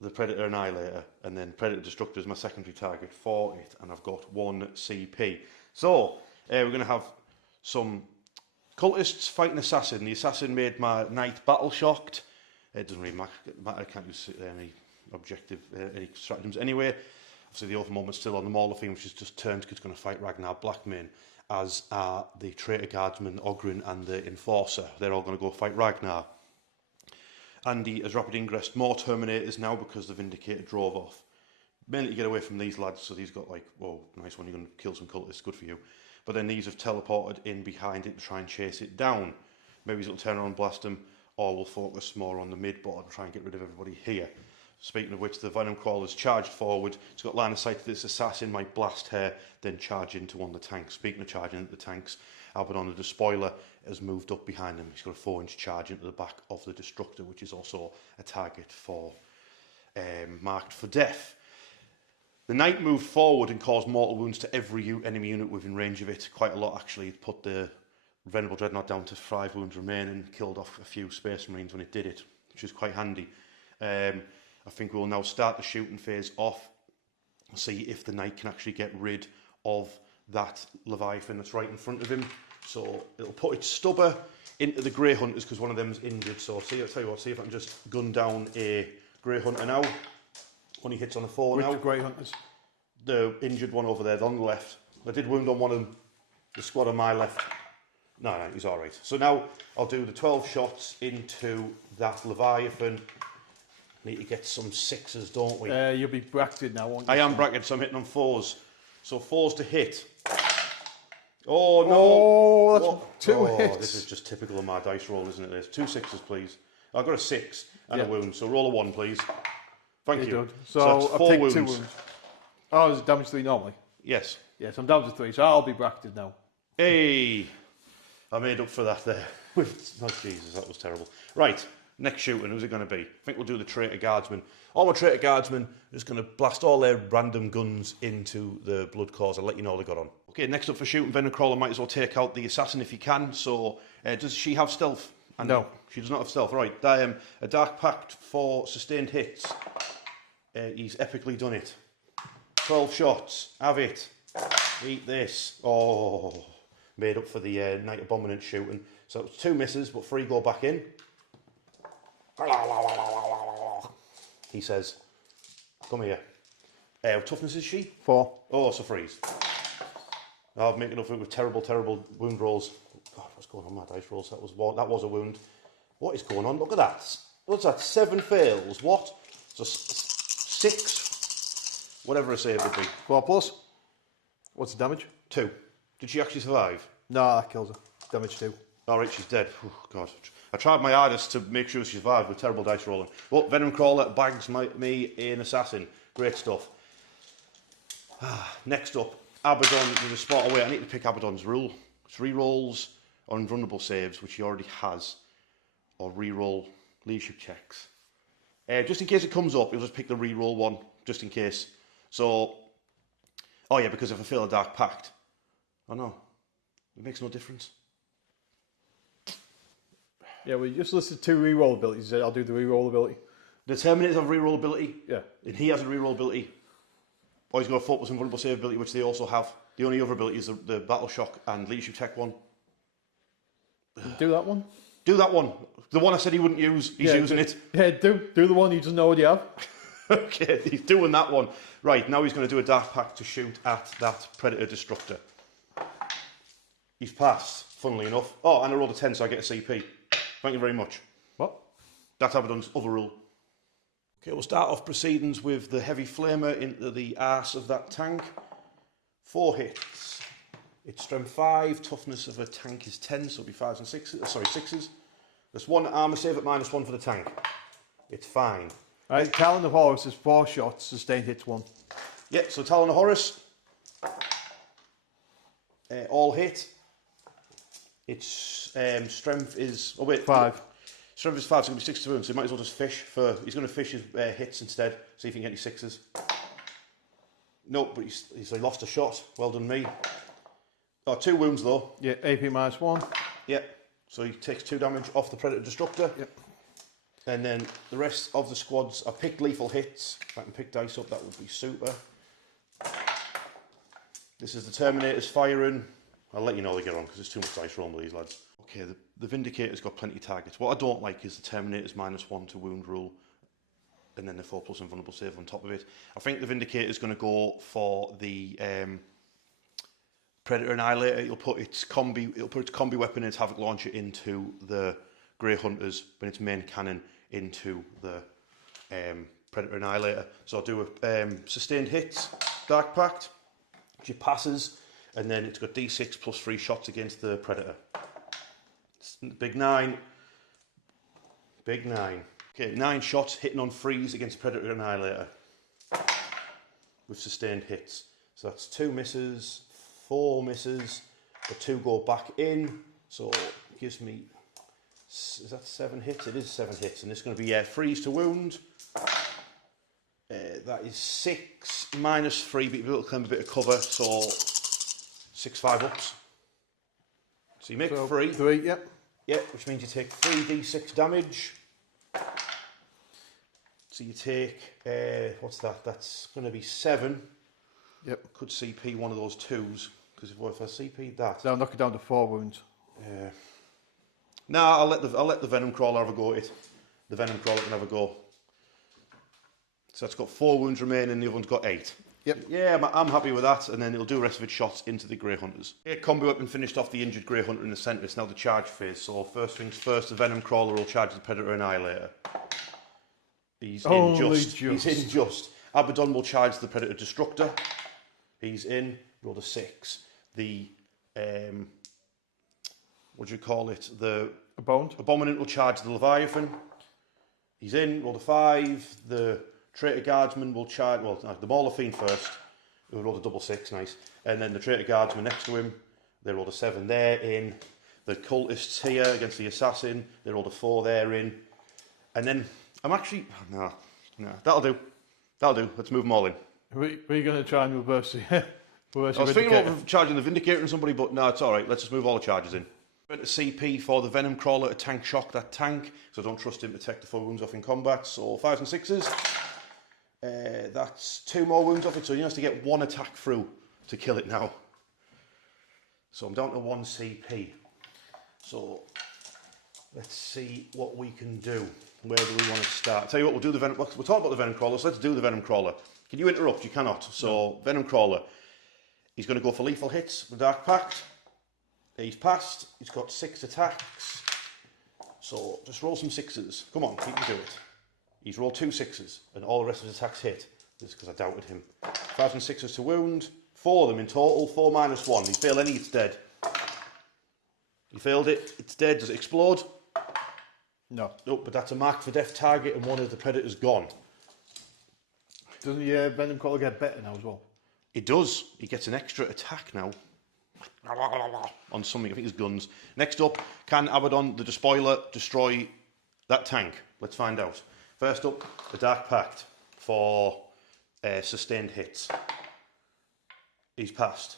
the Predator Annihilator, and then Predator Destructor is my secondary target for it, and I've got 1 CP. So we're going to have some cultists fighting assassin. The assassin made my knight battle shocked. It doesn't really matter. I can't use any objective, any stratagems anyway. Obviously, the overmoment's still on the Mauler theme, which is just turned because it's going to fight Ragnar Blackmane, as are the Traitor Guardsman, Ogren, and the Enforcer. They're all going to go fight Ragnar. Andy has rapid ingressed more Terminators now because the Vindicator drove off. Mainly to get away from these lads, so these got like, whoa, nice one, you're going to kill some cultists, good for you. But then these have teleported in behind it to try and chase it down. Maybe it'll turn around and blast them, or we'll focus more on the mid-board and try and get rid of everybody here. Speaking of which, the Venom Crawler's charged forward. It's got line of sight to this assassin, might blast her, then charge into one of the tanks. Speaking of charging into the tanks, Abaddon, the Despoiler, has moved up behind him. He's got a 4-inch charge into the back of the Destructor, which is also a target for marked for death. The Knight moved forward and caused mortal wounds to every enemy unit within range of it. Quite a lot, actually. It put the Venerable Dreadnought down to 5 wounds remaining, killed off a few Space Marines when it did it, which is quite handy. I think we'll now start the shooting phase off, see if the Knight can actually get rid of that Leviathan that's right in front of him. So it'll put its stubber into the Grey Hunters because one of them's injured. So I'll tell you what, see if I can just gun down a Grey Hunter now. Only hits on the 4 now. Which Grey Hunters? The injured one over there, on the left. I did wound on one of them, the squad on my left. No, he's all right. So now I'll do the 12 shots into that Leviathan. Need to get some 6s, don't we? You'll be bracketed now, won't you? I am bracketed, so I'm hitting on 4s. So 4s to hit. Oh, no. Oh, that's 2 hits. This is just typical of my dice roll, isn't it? There's 2 6s, please. I've got a 6 and a wound, so roll a 1, please. Thank you. Done. So that's 4 I've wounds. 2 wounds. Oh, is it damage 3 normally? Yes. Yes, I'm down to 3, so I'll be bracketed now. Hey! I made up for that there. Oh, Jesus, that was terrible. Right, next shooting, who's it going to be? I think we'll do the Traitor Guardsmen. All my Traitor Guardsmen are just going to blast all their random guns into the Blood Cause. I'll let you know they got on. Okay, next up for shooting, Venom Crawler might as well take out the assassin if he can. So, does she have stealth? And no. She does not have stealth. Right, a Dark Pact for sustained hits. He's epically done it. 12 shots. Have it. Eat this. Oh, made up for the Night Abominant shooting. So it's 2 misses, but 3 go back in. He says, come here. What toughness is she? 4. Oh, so freeze. I'm making up for it with terrible wound rolls. God, what's going on with my dice rolls? That was a wound. What is going on? Look at that. What's that? 7 fails. What? So 6. Whatever a save would be. 4+. What's the damage? 2. Did she actually survive? No, that kills her. Damage 2. All right, she's dead. Oh, God. I tried my hardest to make sure she survived with terrible dice rolling. Well, Venom Crawler bags me an assassin. Great stuff. Next up, Abaddon with a spot away. I need to pick Abaddon's rule. It's re-rolls on invulnerable saves, which he already has, or re-roll leadership checks. Just in case it comes up, he'll just pick the re-roll one, just in case. So, oh yeah, because if I fail a Dark Pact, I know, it makes no difference. Yeah, we just listed 2 reroll abilities. He said, I'll do the reroll ability. The Terminators have reroll ability. Yeah. And he has a reroll ability. Or he's got a 4+ invulnerable save ability, which they also have. The only other ability is the Battle Shock and Leadership Tech one. Do that one? Do that one. The one I said he wouldn't use, he's using it. Yeah, do the one you just know what you have. Okay, he's doing that one. Right, now he's going to do a Dark Pact to shoot at that Predator Destructor. He's passed, funnily enough. Oh, and I rolled a 10, so I get a CP. Thank you very much. What? That's Abaddon's other rule. Okay, we'll start off proceedings with the Heavy Flamer into the arse of that tank. 4 hits. It's strength 5, toughness of a tank is 10, so it'll be 5s and 6s. Sorry, 6s. There's 1 armour save at -1 for the tank. It's fine. Right, Talon of Horus is 4 shots, sustained hits 1. Yeah, so Talon of Horus. All hit. Its strength is... Oh wait. 5. Strength is 5, so it's going to be 6 to wound, so he might as well just fish for... He's going to fish his hits instead, see if he can get any 6s. Nope, but he lost a shot. Well done, me. Oh, 2 wounds though. Yeah, AP -1. Yeah, so he takes 2 damage off the Predator Destructor. Yep. And then the rest of the squads, I've picked lethal hits. If I can pick dice up, that would be super. This is the Terminators firing. I'll let you know they get on because there's too much dice rolling with these lads. Okay, the Vindicator's got plenty of targets. What I don't like is the Terminator's -1 to wound rule, and then the 4+ invulnerable save on top of it. I think the Vindicator's going to go for the Predator Annihilator. It'll put its combi weapon and its Havoc launcher into the Grey Hunters, but its main cannon into the Predator Annihilator. So I'll do a sustained hits, Dark Pact, which it passes, and then it's got D6 plus 3 shots against the Predator. Big 9. Big 9. Okay, 9 shots hitting on freeze against Predator Annihilator with sustained hits. So that's 2 misses, 4 misses, but 2 go back in. So it gives me, is that 7 hits? It is 7 hits, and it's going to be freeze to wound. That is 6 -3, but you'll be able to claim a bit of cover, so 6/5 ups. So you make 3. 3, yep. Yeah, which means you take 3d6 damage. So you take, what's that? That's going to be 7. Yep. Could CP one of those 2s, because if I CP that... So I'll knock it down to 4 wounds. Nah, I'll let the Venom Crawler have a go at it. The Venom Crawler can have a go. So it's got 4 wounds remaining, the other one's got 8. Yep. Yeah, I'm happy with that, and then it'll do the rest of its shots into the Grey Hunters. Okay, combi weapon finished off the injured Grey Hunter in the centre. It's now the charge phase, so first things first, the Venom Crawler will charge the Predator Annihilator. He's in just. He's in just. Abaddon will charge the Predator Destructor. He's in. Roll a 6. The what do you call it? The Abominant will charge the Leviathan. He's in. Roll a 5. The Traitor Guardsman will charge. Well, the Mauler Fiend first. Who rolled a double 6, nice. And then the Traitor Guardsman next to him. They rolled a 7 there in. The Cultists here against the Assassin. They rolled a 4 there in. And then I'm actually no, that'll do. Let's move them all in. We're going to try and reverse it. I was thinking about charging the Vindicator on somebody, but no, it's all right. Let's just move all the charges in. Went to CP for the Venom Crawler to tank shock that tank, so I don't trust him to take the 4 wounds off in combat. So 5s and 6s. That's 2 more wounds off it, so he has to get 1 attack through to kill it now. So I'm down to 1 CP. So let's see what we can do. Where do we want to start? I'll tell you what, we'll do the Venom. We'll talk about the Venom Crawler, so let's do the Venom Crawler. Can you interrupt? You cannot. So, Venom Crawler. He's going to go for lethal hits, the Dark Pact. He's passed. He's got 6 attacks. So just roll some 6s. Come on, he can do it. He's rolled 2 6s, and all the rest of his attacks hit. This is because I doubted him. 5s and 6s to wound. 4 of them in total. 4 minus 1. He failed any, it's dead. He failed it, it's dead. Does it explode? No. Nope, but that's a mark for death target, and one of the predators gone. Doesn't your Venom Crawler get better now as well? It does. He gets an extra attack now. On something, I think it's guns. Next up, can Abaddon the Despoiler destroy that tank? Let's find out. First up, the Dark Pact for sustained hits. He's passed.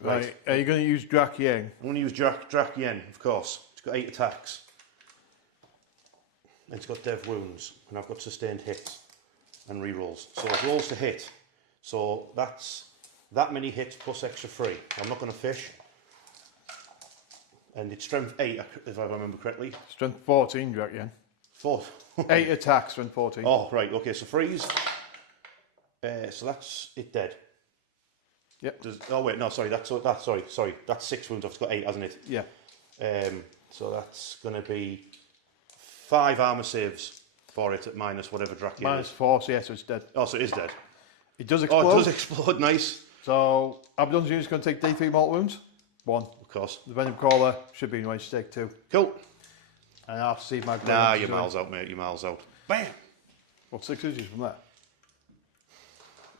Right. Are you going to use Drak Yang? I'm going to use Drak Yen, of course. It's got 8 attacks. And it's got dev wounds. And I've got sustained hits and rerolls. So it rolls to hit. So that's that many hits plus extra 3. I'm not going to fish. And it's strength 8, if I remember correctly. Strength 14, Drak Yang. 4. 8 attacks, strength 14. Oh, right. Okay, so freeze. So that's it dead. Yep. Oh, wait. No, sorry. That's 6 wounds. It's got 8, hasn't it? Yeah. So that's going to be 5 armour saves for it at minus whatever Drak Yen is. -4, so yeah, so it's dead. Oh, so it is dead. It does explode. Oh, it does explode. Nice. So Abaddon's unit's going to take D3 mortal wounds. 1. Of course. The Venom Crawler should be in range to take 2. Cool. And I'll have to see my... Nah, you're miles out, mate. You're miles out. Bam! What, 6 inches from there?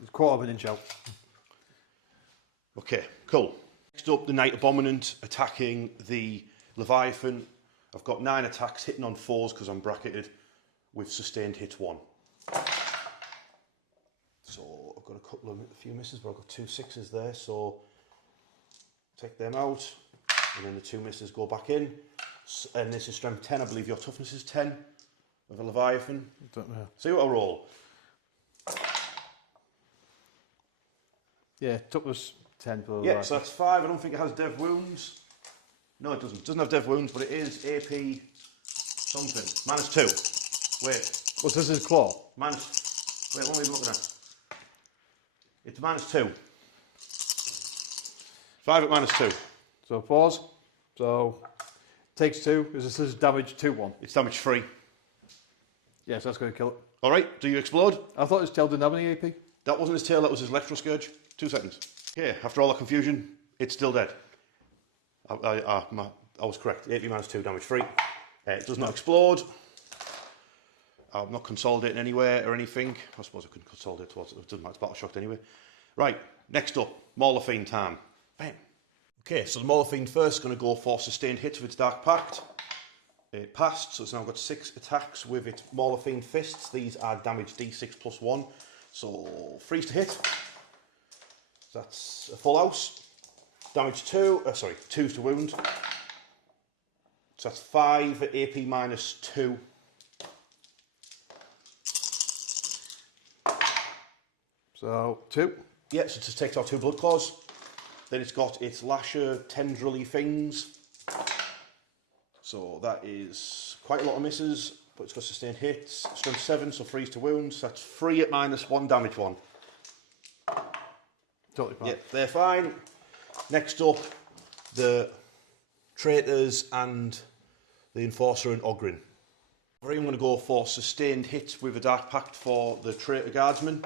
It's 1/4 of an inch out. Okay, cool. Next up, the Night Abominant attacking the Leviathan. I've got 9 attacks hitting on 4s because I'm bracketed with sustained hits 1. So I've got a few misses, but I've got 2 6s there, so take them out, and then the 2 misses go back in. And this is strength 10, I believe your toughness is 10 of a Leviathan. Don't know. See what I roll. Yeah, toughness 10 for the Yeah, so that's 5. I don't think it has dev wounds. No, it doesn't. It doesn't have dev wounds, but it is AP something. -2. Wait. What's this? Is claw? Wait, what are we looking at? It's -2. 5 at -2. So 4s. So takes 2. This is damage 2-1. It's damage 3. Yes, that's going to kill it. All right, do you explode? I thought his tail didn't have any AP. That wasn't his tail, that was his electro scourge. 2 seconds. Yeah, after all that confusion, it's still dead. I was correct. AP -2, damage 3. It does not explode. I'm not consolidating anywhere or anything. I suppose I couldn't consolidate towards it. It doesn't matter, it's battle shocked anyway. Right, next up, Mauler Fiend time. Bam. Okay, so the Mauler Fiend first is going to go for sustained hits with its Dark Pact. It passed, so it's now got 6 attacks with its Mauler Fiend fists. These are damage D6 plus 1. So, freeze to hit. That's a full house. Damage 2, 2's to wound. So that's 5 at AP -2. So 2. Yeah, so it just takes out 2 blood claws. Then it's got its lasher tendrily things. So that is quite a lot of misses, but it's got sustained hits. Strength 7, so freeze to wounds. So that's 3 at -1, damage 1. Totally fine. Yeah, they're fine. Next up, the traitors and the enforcer and Ogrin. I'm going to go for sustained hits with a Dark Pact for the traitor guardsmen,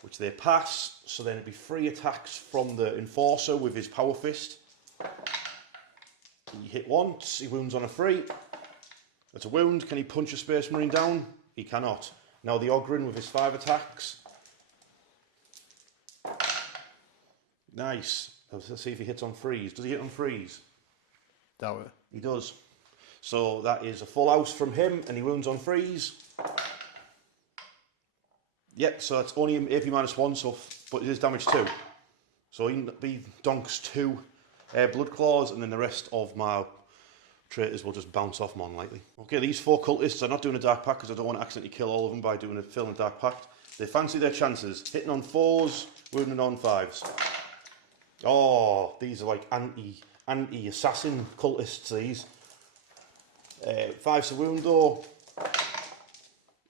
which they pass. So then it'd be 3 attacks from the enforcer with his power fist. He hit once, he wounds on a 3. That's a wound. Can he punch a Space Marine down? He cannot. Now the Ogrin with his 5 attacks. Nice. Let's see if he hits on freeze. Does he hit on freeze? Doubt it. He does. So that is a full house from him, and he wounds on freeze. Yep, so that's only AP -1, so but it is damage 2. So he donks 2 blood claws, and then the rest of my traitors will just bounce off more than likely. Okay, these 4 cultists are not doing a Dark Pact because I don't want to accidentally kill all of them by doing a filling Dark Pact. They fancy their chances, hitting on 4s, wounding on 5s. Oh, these are like anti-assassin cultists, these. 5's to wound though.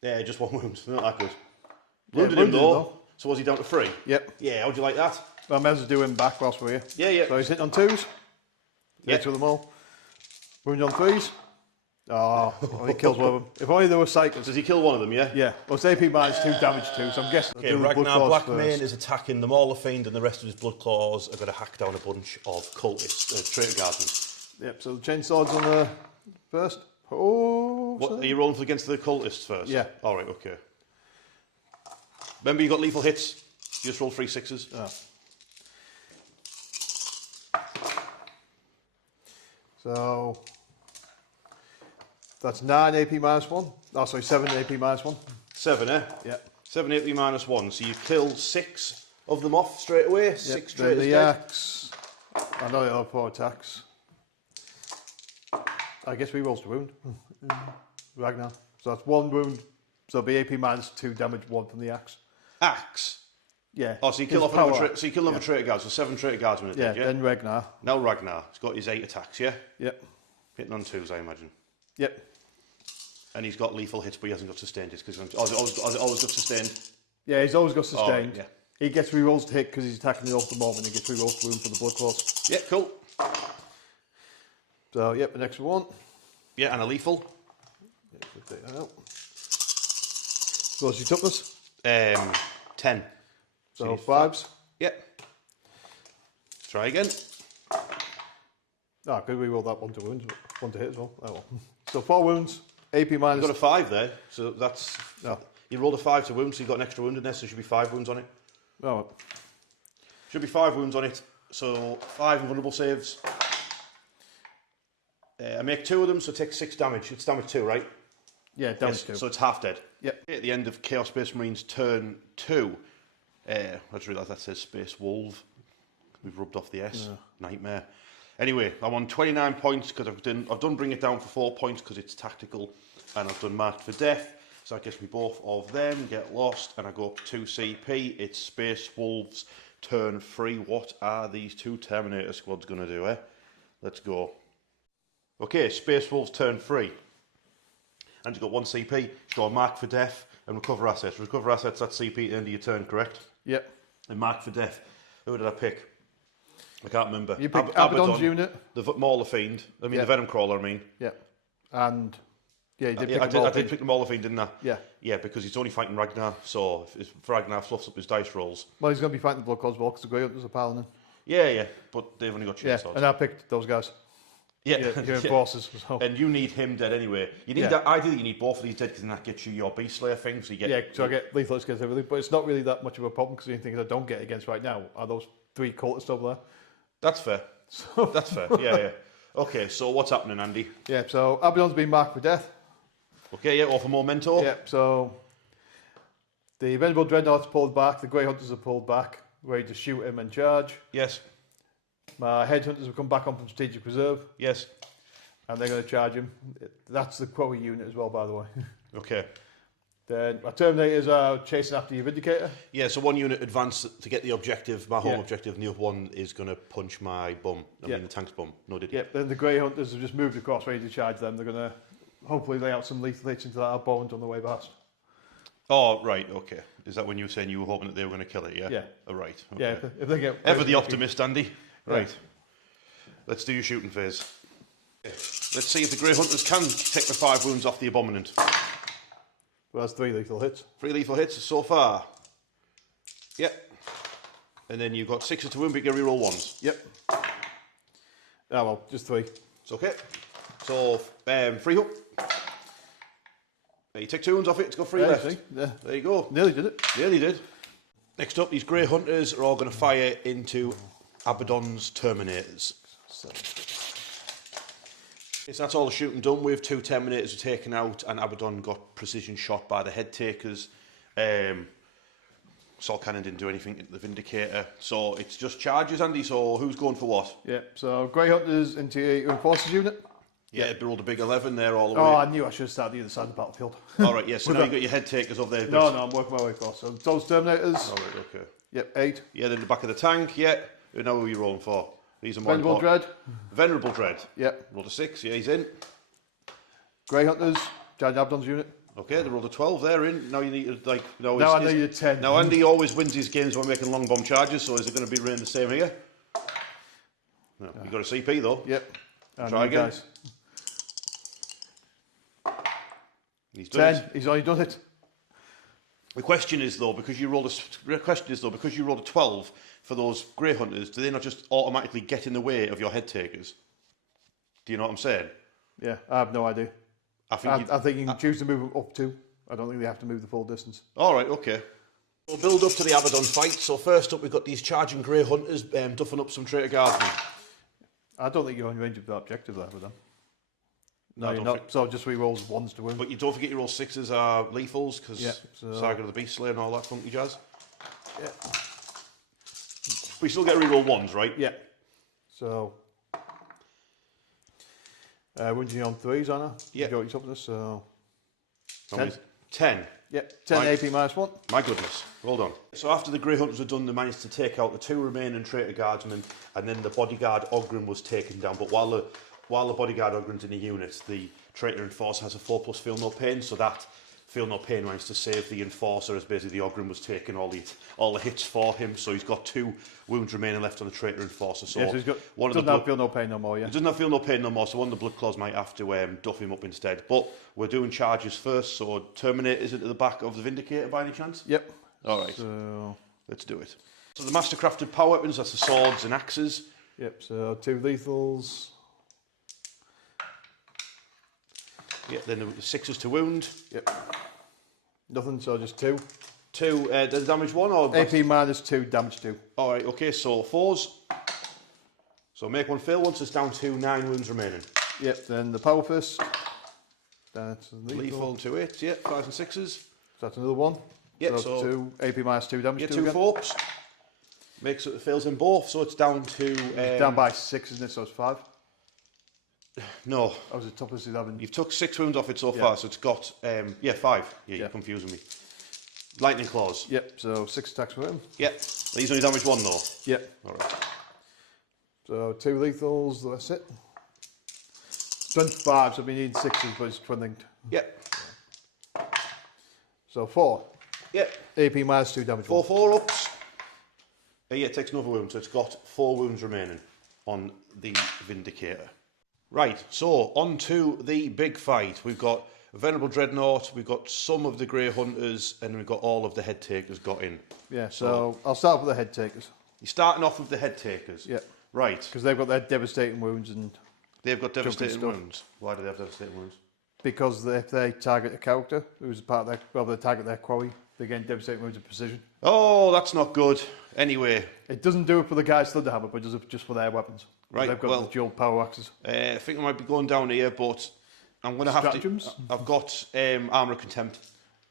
Yeah, just 1 wound, not that good. Wounded him though. So was he down to 3? Yep. Yeah, how'd you like that? Well, I may as well do him back whilst we're here. Yeah, yeah. So he's hitting on 2s. Yeah. Hits with them all. Wound on 3s. Oh, he kills one of them. If only there were cycles. Does he kill one of them, yeah? Yeah. Well, it's AP minus 2 damage too, so I'm guessing... Okay, Ragnar Blackmane is attacking the Mauler Fiend and the rest of his Blood Claws are going to hack down a bunch of cultists, traitor guardsmen. Yep, so the chain swords on the first. Oh, What, are you rolling against the cultists first? Yeah. All right, okay. Remember, you got lethal hits. You just roll 3 6s. Oh. So... That's 9 AP minus 1. Oh, sorry, 7 AP minus 1. 7, eh? Yeah. 7 AP minus 1. So you kill 6 of them off straight away. Yep. 6 Then traitors the dead. axe. I know the other 4 attacks. I guess we rolls to wound. Ragnar. So that's 1 wound. So it'll be AP minus 2 damage, 1 from the axe. Axe? Yeah. Oh, so you kill off another traitor guard. So 7 traitor guardsmen are dead, yeah? Then Ragnar. Now Ragnar. He's got his 8 attacks, yeah? Yep. Hitting on 2s, I imagine. Yep. And he's got lethal hits, but he hasn't got sustained hits because always got sustained. Yeah, he's always got sustained. Oh, yeah. He gets re-rolls to hit because he's attacking the off the moment. He gets re-rolls to wound for the blood claws. Yeah, cool. So, yep, the next one. Yeah, and a lethal. Yeah, we'll take that out. What's your toughness? 10. So 5s. Yep. Try again. Ah, good, we rolled that 1 to wound, 1 to hit as well. Oh well. So 4 wounds, AP minus... You've got a 5 there, so that's... No. You rolled a 5 to wound, so you've got an extra wound in there, so there should be 5 wounds on it. Oh, well. Should be 5 wounds on it, so 5 invulnerable saves. I make 2 of them, so it takes 6 damage. It's damage 2, right? Yeah, damage 2. So it's half dead. Yep. At the end of Chaos Space Marines turn 2, I just realised that says Space Wolf. We've rubbed off the S. Yeah. Nightmare. Anyway, I'm on 29 points because I've done Bring It Down for 4 points because it's tactical, and I've done Marked for Death. So I guess me both of them get lost, and I go up 2 CP. It's Space Wolves turn 3. What are these 2 Terminator squads going to do, eh? Let's go. Okay, Space Wolves turn 3. And you've got 1 CP. You go Mark for Death and Recover Assets. Recover Assets, that's CP at the end of your turn, correct? Yep. And Mark for Death. Who did I pick? I can't remember. You picked Abaddon's unit. The Mauler Fiend. I mean, the Venom Crawler, I mean. Yeah. And... Yeah, you did I did pick the Mauler Fiend, didn't I? Yeah. Yeah, because he's only fighting Ragnar, so if Ragnar fluffs up his dice rolls... Well, he's going to be fighting the Blood Claws as well, because the Grey Hunters are piling in. Yeah, but they've only got chainsaws. Yeah, and I picked those guys. Yeah. You're forces. So. And you need him dead anyway. You need that. Ideally, you need both of these dead, because then that gets you your Beast Slayer thing, so you get... Yeah, so I get lethal against everything, but it's not really that much of a problem, because the only things I don't get against right now are those 3 cultists over there. That's fair. That's fair, yeah. Okay, so what's happening, Andy? Yeah, so Abaddon's been marked for death. Okay, yeah, or for more mentor. Yeah, so the Venerable Dreadnoughts pulled back, the Grey Hunters are pulled back, ready to shoot him and charge. Yes. My Headhunters have come back on from Strategic Reserve. Yes. And they're going to charge him. That's the Quote unit as well, by the way. Okay. Then my Terminators are chasing after your Vindicator. Yeah, so 1 unit advance to get the objective, my home objective, and the other one is going to punch my bum. I mean the tank's bum. No, did he? Yep, then the Grey Hunters have just moved across, ready to charge them. They're going to hopefully lay out some lethal hits into that bones on the way past. Oh, right, okay. Is that when you were saying you were hoping that they were going to kill it, yeah? Yeah. Oh, right. Okay. Yeah, if they get... Ever the optimist, Andy. Right. Yeah. Let's do your shooting phase. Let's see if the Grey Hunters can take the 5 wounds off the Abominant. Well, that's 3 lethal hits. 3 lethal hits so far. Yep. And then you've got 6 to wound, but you can reroll 1s. Yep. Oh, well, just 3. It's okay. So, free hook. You take 2 wounds off it, it's got 3 left. Yeah. There you go. Nearly did it. Nearly did. Next up, these Grey Hunters are all going to fire into Abaddon's Terminators. So that's all the shooting done with. 2 Terminators were taken out, and Abaddon got precision shot by the Head Takers. Sol Cannon didn't do anything to the Vindicator. So it's just charges, Andy. So who's going for what? Yeah, so Grey Hunters into your Enforcers unit. Yeah, it rolled a big 11 there all the way. Oh, I knew I should have started the other side of the battlefield. All right, yeah, so now you've got your Head Takers over there. No, I'm working my way across. So those Terminators. All right, okay. Yep, 8. Yeah, then the back of the tank, yeah. Now who are you rolling for? These are more Venerable important. Dread. Venerable Dread. Yep. Rolled a 6, yeah, he's in. Grey Hunters, charging Abaddon's unit. Okay, they rolled a 12 there in. Now you need to, like... Now I need a 10. Now Andy always wins his games by making long bomb charges, so is it going to be Rain the same here? No, you got a CP though. Yep. Try again. Guys. He's done 10. He's already done it. The question is though, because you rolled a 12 for those Grey Hunters, do they not just automatically get in the way of your head takers? Do you know what I'm saying? Yeah, I have no idea. I think you can choose to move up to. I don't think they have to move the full distance. All right, okay. We'll build up to the Abaddon fight. So first up, we've got these charging Grey Hunters duffing up some traitor guardsmen. I don't think you're in range of the objective there with them. No, you're not. So just re-rolls ones to win. But you don't forget your roll 6s are lethals, because Saga of the Beast Slayer and all that funky jazz. Yeah. But you still get re-roll 1s, right? Yeah. So... Winching on 3s, Anna. Yeah. You got your toughness, so... 10. 10. Yep, 10 AP -1. My goodness, hold on. So after the Grey Hunters were done, they managed to take out the 2 remaining traitor guardsmen, and then the bodyguard Ogren was taken down. But while the bodyguard Ogren's in a unit, the traitor enforcer has a 4+ feel no pain, so that feel no pain managed to save the enforcer, as basically the Ogren was taking all the hits for him. So he's got 2 wounds remaining left on the traitor enforcer. So yeah, so he's got, doesn't have feel no pain no more, yeah. He doesn't have feel no pain no more, so one of the blood claws might have to duff him up instead. But we're doing charges first, so Terminators into the back of the Vindicator by any chance? Yep. All right. So let's do it. So the mastercrafted power weapons, that's the swords and axes. Yep, so 2 lethals. Yeah, then the 6s to wound. Yep. Nothing, so just 2. 2, the damage 1 or... AP -2, damage 2. All right, okay, so 4s. So make 1 fail once, it's down to 9 wounds remaining. Yep, then the power fist. That's lethal 2 8s, yeah, 5s and 6s. So that's another 1. Yeah, so 2 AP -2, damage 2 2 again. 4s. Makes it fails in both, so it's down to... down by 6, isn't it? So it's 5. No. I was at top of 11. You've took 6 wounds off it so far, so it's got 5. Yeah, you're confusing me. Lightning claws. Yep, so 6 attacks for him. Yep. These only damage 1 though. Yep. All right. So 2 lethals, that's it. Strength 5, so we need 6s, but it's twinning. Yep. So 4. Yep. AP -2, damage 4 4-ups. Yeah, it takes another wound, so it's got 4 wounds remaining on the Vindicator. Right, so on to the big fight. We've got Venerable Dreadnought, we've got some of the Grey Hunters, and we've got all of the Head Takers got in. Yeah, so I'll start with the Head Takers. You're starting off with the Head Takers? Yeah. Right. Because they've got their devastating wounds and... They've got devastating wounds. Why do they have devastating wounds? Because if they target a character who's part of their... Well, they target their quarry, they get devastating wounds of precision. Oh, that's not good. Anyway. It doesn't do it for the guys Thunderhammer, but it does it just for their weapons. Right, they've got the dual power axes. I think I might be going down here, but I'm going to have to... I've got Armour of Contempt.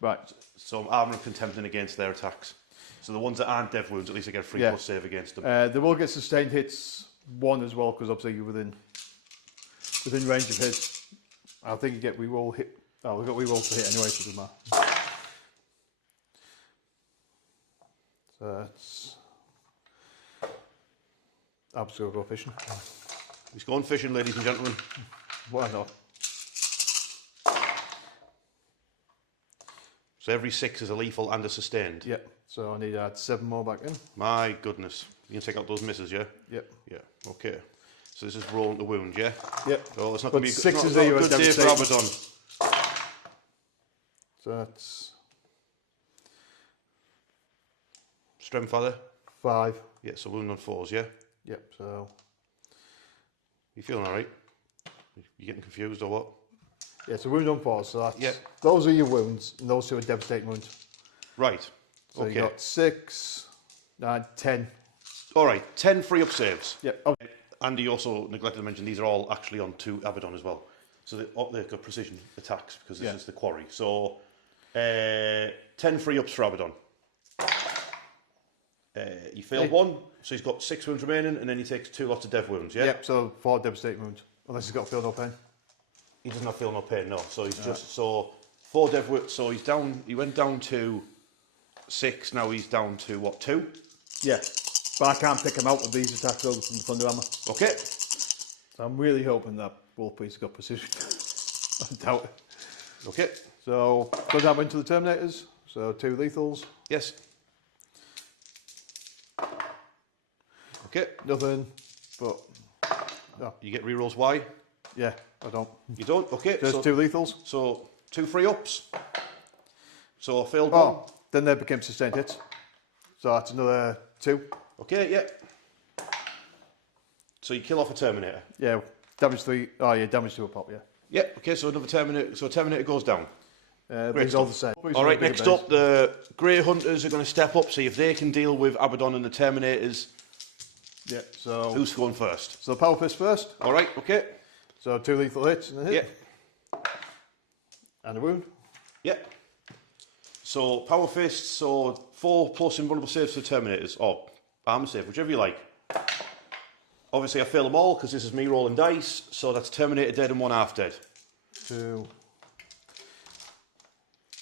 Right. So I'm Armour of Contempt against their attacks. So the ones that aren't dev wounds, at least I get a 3+ save against them. They will get sustained hits 1 as well, because obviously you're within range of hits. I think you get reroll hit. Oh, we've got reroll to hit anyway, so it doesn't matter. So that's... I'm just going to go fishing. He's going fishing, ladies and gentlemen. Why not? So every 6 is a lethal and a sustained? Yep. So I need to add 7 more back in. My goodness. You can take out those misses, yeah? Yep. Yeah, okay. So this is rolling to wound, yeah? Yep. Oh, it's not going to be a good day for Abaddon. So that's... Strength father? 5. Yeah, so wound on 4s, yeah? Yep, so... You feeling alright? You getting confused or what? Yeah, so wound on 4, so that's... Those are your wounds, and those 2 are devastating wounds. Right, so you got 6, 9, 10. Alright, 10 free-up saves. Yep. Okay. Andy also neglected to mention these are all actually on to Abaddon as well. So they've got precision attacks, because this is the quarry. So, 10 free-ups for Abaddon. He failed 1, so he's got 6 wounds remaining, and then he takes 2 lots of dev wounds, yeah? Yep, so 4 devastating wounds, unless he's got feel no pain. He does not feel no pain, no. So he's just, so 4 dev wounds, so he's down, he went down to 6, now he's down to, what, 2? Yeah, but I can't pick him out with these attacks over from the Thunderhammer. Okay. So I'm really hoping that Wolf Priest got precision. I doubt it. Okay. So, go down into the Terminators. So, 2 lethals. Yes. Okay. Nothing, but... No. You get rerolls Y? Yeah, I don't. You don't? Okay. There's 2 lethals. So, 2 free ups. So, I failed one. Then they became sustained hits. So, that's another 2. Okay, yeah. So, you kill off a Terminator. Yeah, damage 3. Oh, yeah, damage to a pop, yeah. Yeah, okay, so another Terminator. So, a Terminator goes down. These all the same. All right, next up, the Grey Hunters are going to step up, see if they can deal with Abaddon and the Terminators. Yeah, so... Who's going first? So, Power Fist first. All right, okay. So, 2 lethal hits and a hit. Yeah. And a wound. Yeah. So, Power Fist, so 4 plus invulnerable saves for the Terminators, or armor save, whichever you like. Obviously, I fail them all because this is me rolling dice, so that's Terminator dead and 1 half dead. 2,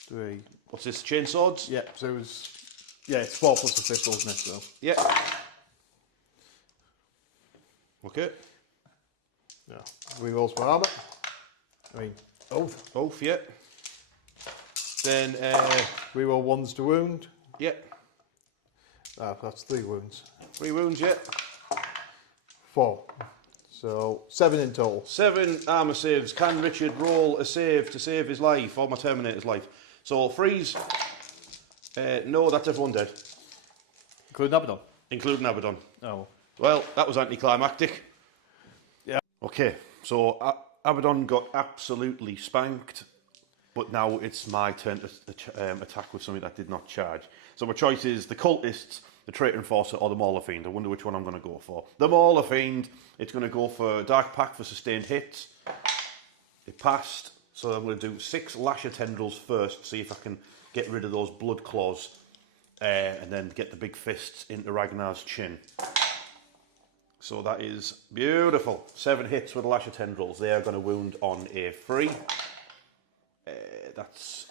3. What's this, chain swords? Yeah, so it was... Yeah, it's 4 plus the fist, isn't it? So. Yeah. Okay. Yeah. Rerolls for armor. I mean, oath. Oath, yeah. Then, reroll 1s to wound. Yeah. That's 3 wounds. 3 wounds, yeah. 4. So, 7 in total. 7 armor saves. Can Richard roll a save to save his life, or my Terminator's life? So, freeze. No, that's everyone dead. Including Abaddon? Including Abaddon. Oh. Well, that was anticlimactic. Yeah. Okay, so Abaddon got absolutely spanked, but now it's my turn to attack with something that did not charge. So my choice is the Cultists, the Traitor Enforcer, or the Mauler Fiend. I wonder which one I'm going to go for. The Mauler Fiend, it's going to go for Dark Pact for sustained hits. It passed, so I'm going to do 6 Lasher Tendrils first, see if I can get rid of those Blood Claws, and then get the big fists into Ragnar's chin. So that is beautiful. 7 hits with the Lasher Tendrils. They are going to wound on a 3. That's...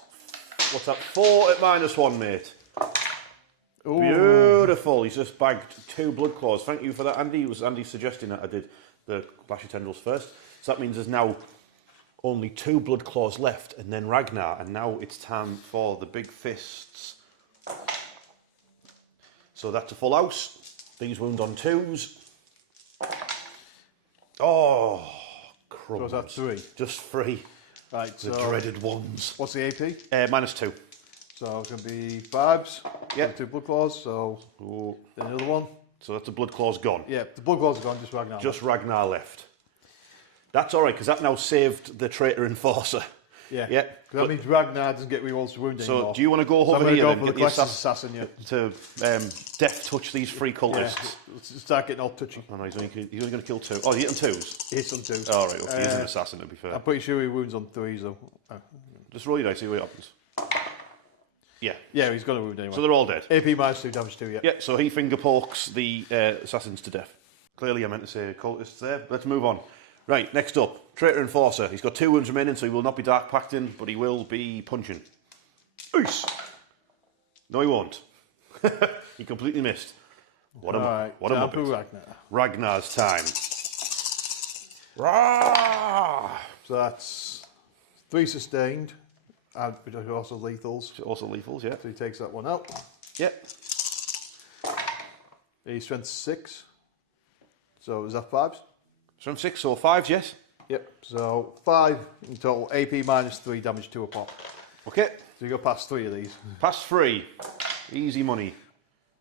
What's that? 4 at -1, mate. Ooh. Beautiful. He's just bagged 2 Blood Claws. Thank you for that, Andy. It was Andy suggesting that I did the Lasher Tendrils first. So that means there's now only 2 Blood Claws left, and then Ragnar. And now it's time for the big fists. So that's a full house. These wound on 2s. Oh, crumbs. So that's 3? Just 3. Right, the dreaded ones. What's the AP? -2. So it's going to be 5s. Yeah. 2 Blood Claws, so then another one. So that's the Blood Claws gone. Yeah, the Blood Claws are gone, just Ragnar. Just Ragnar left. That's all right, because that now saved the Traitor Enforcer. Yeah. Yeah. That means Ragnar doesn't get rerolls to wound anymore. So do you want to go over here and get the assassin to deft touch these 3 cultists? Yeah. Let's start getting all touchy. Oh no, he's only going to kill 2. Oh, he hit on 2s? He hits on 2s. All right, okay, he's an assassin, to be fair. I'm pretty sure he wounds on 3s though. Just roll your dice, see what happens. Yeah. Yeah, he's going to wound anyway. So they're all dead? AP -2, damage 2, yeah. Yeah, so he finger pokes the assassins to death. Clearly I meant to say cultists there. Let's move on. Right, next up, Traitor Enforcer. He's got 2 wounds remaining, so he will not be Dark Pacting, but he will be punching. Oos! No, he won't. He completely missed. What a muppet. Ragnar's time. Rah! So that's 3 sustained, and also lethals. Also lethals, yeah. So he takes that one out. Yep. He's strength 6. So is that 5s? Strength 6, so 5s, yes. Yep, so 5 in total, AP -3, damage 2 a pop. Okay. So you go past 3 of these. Past 3. Easy money.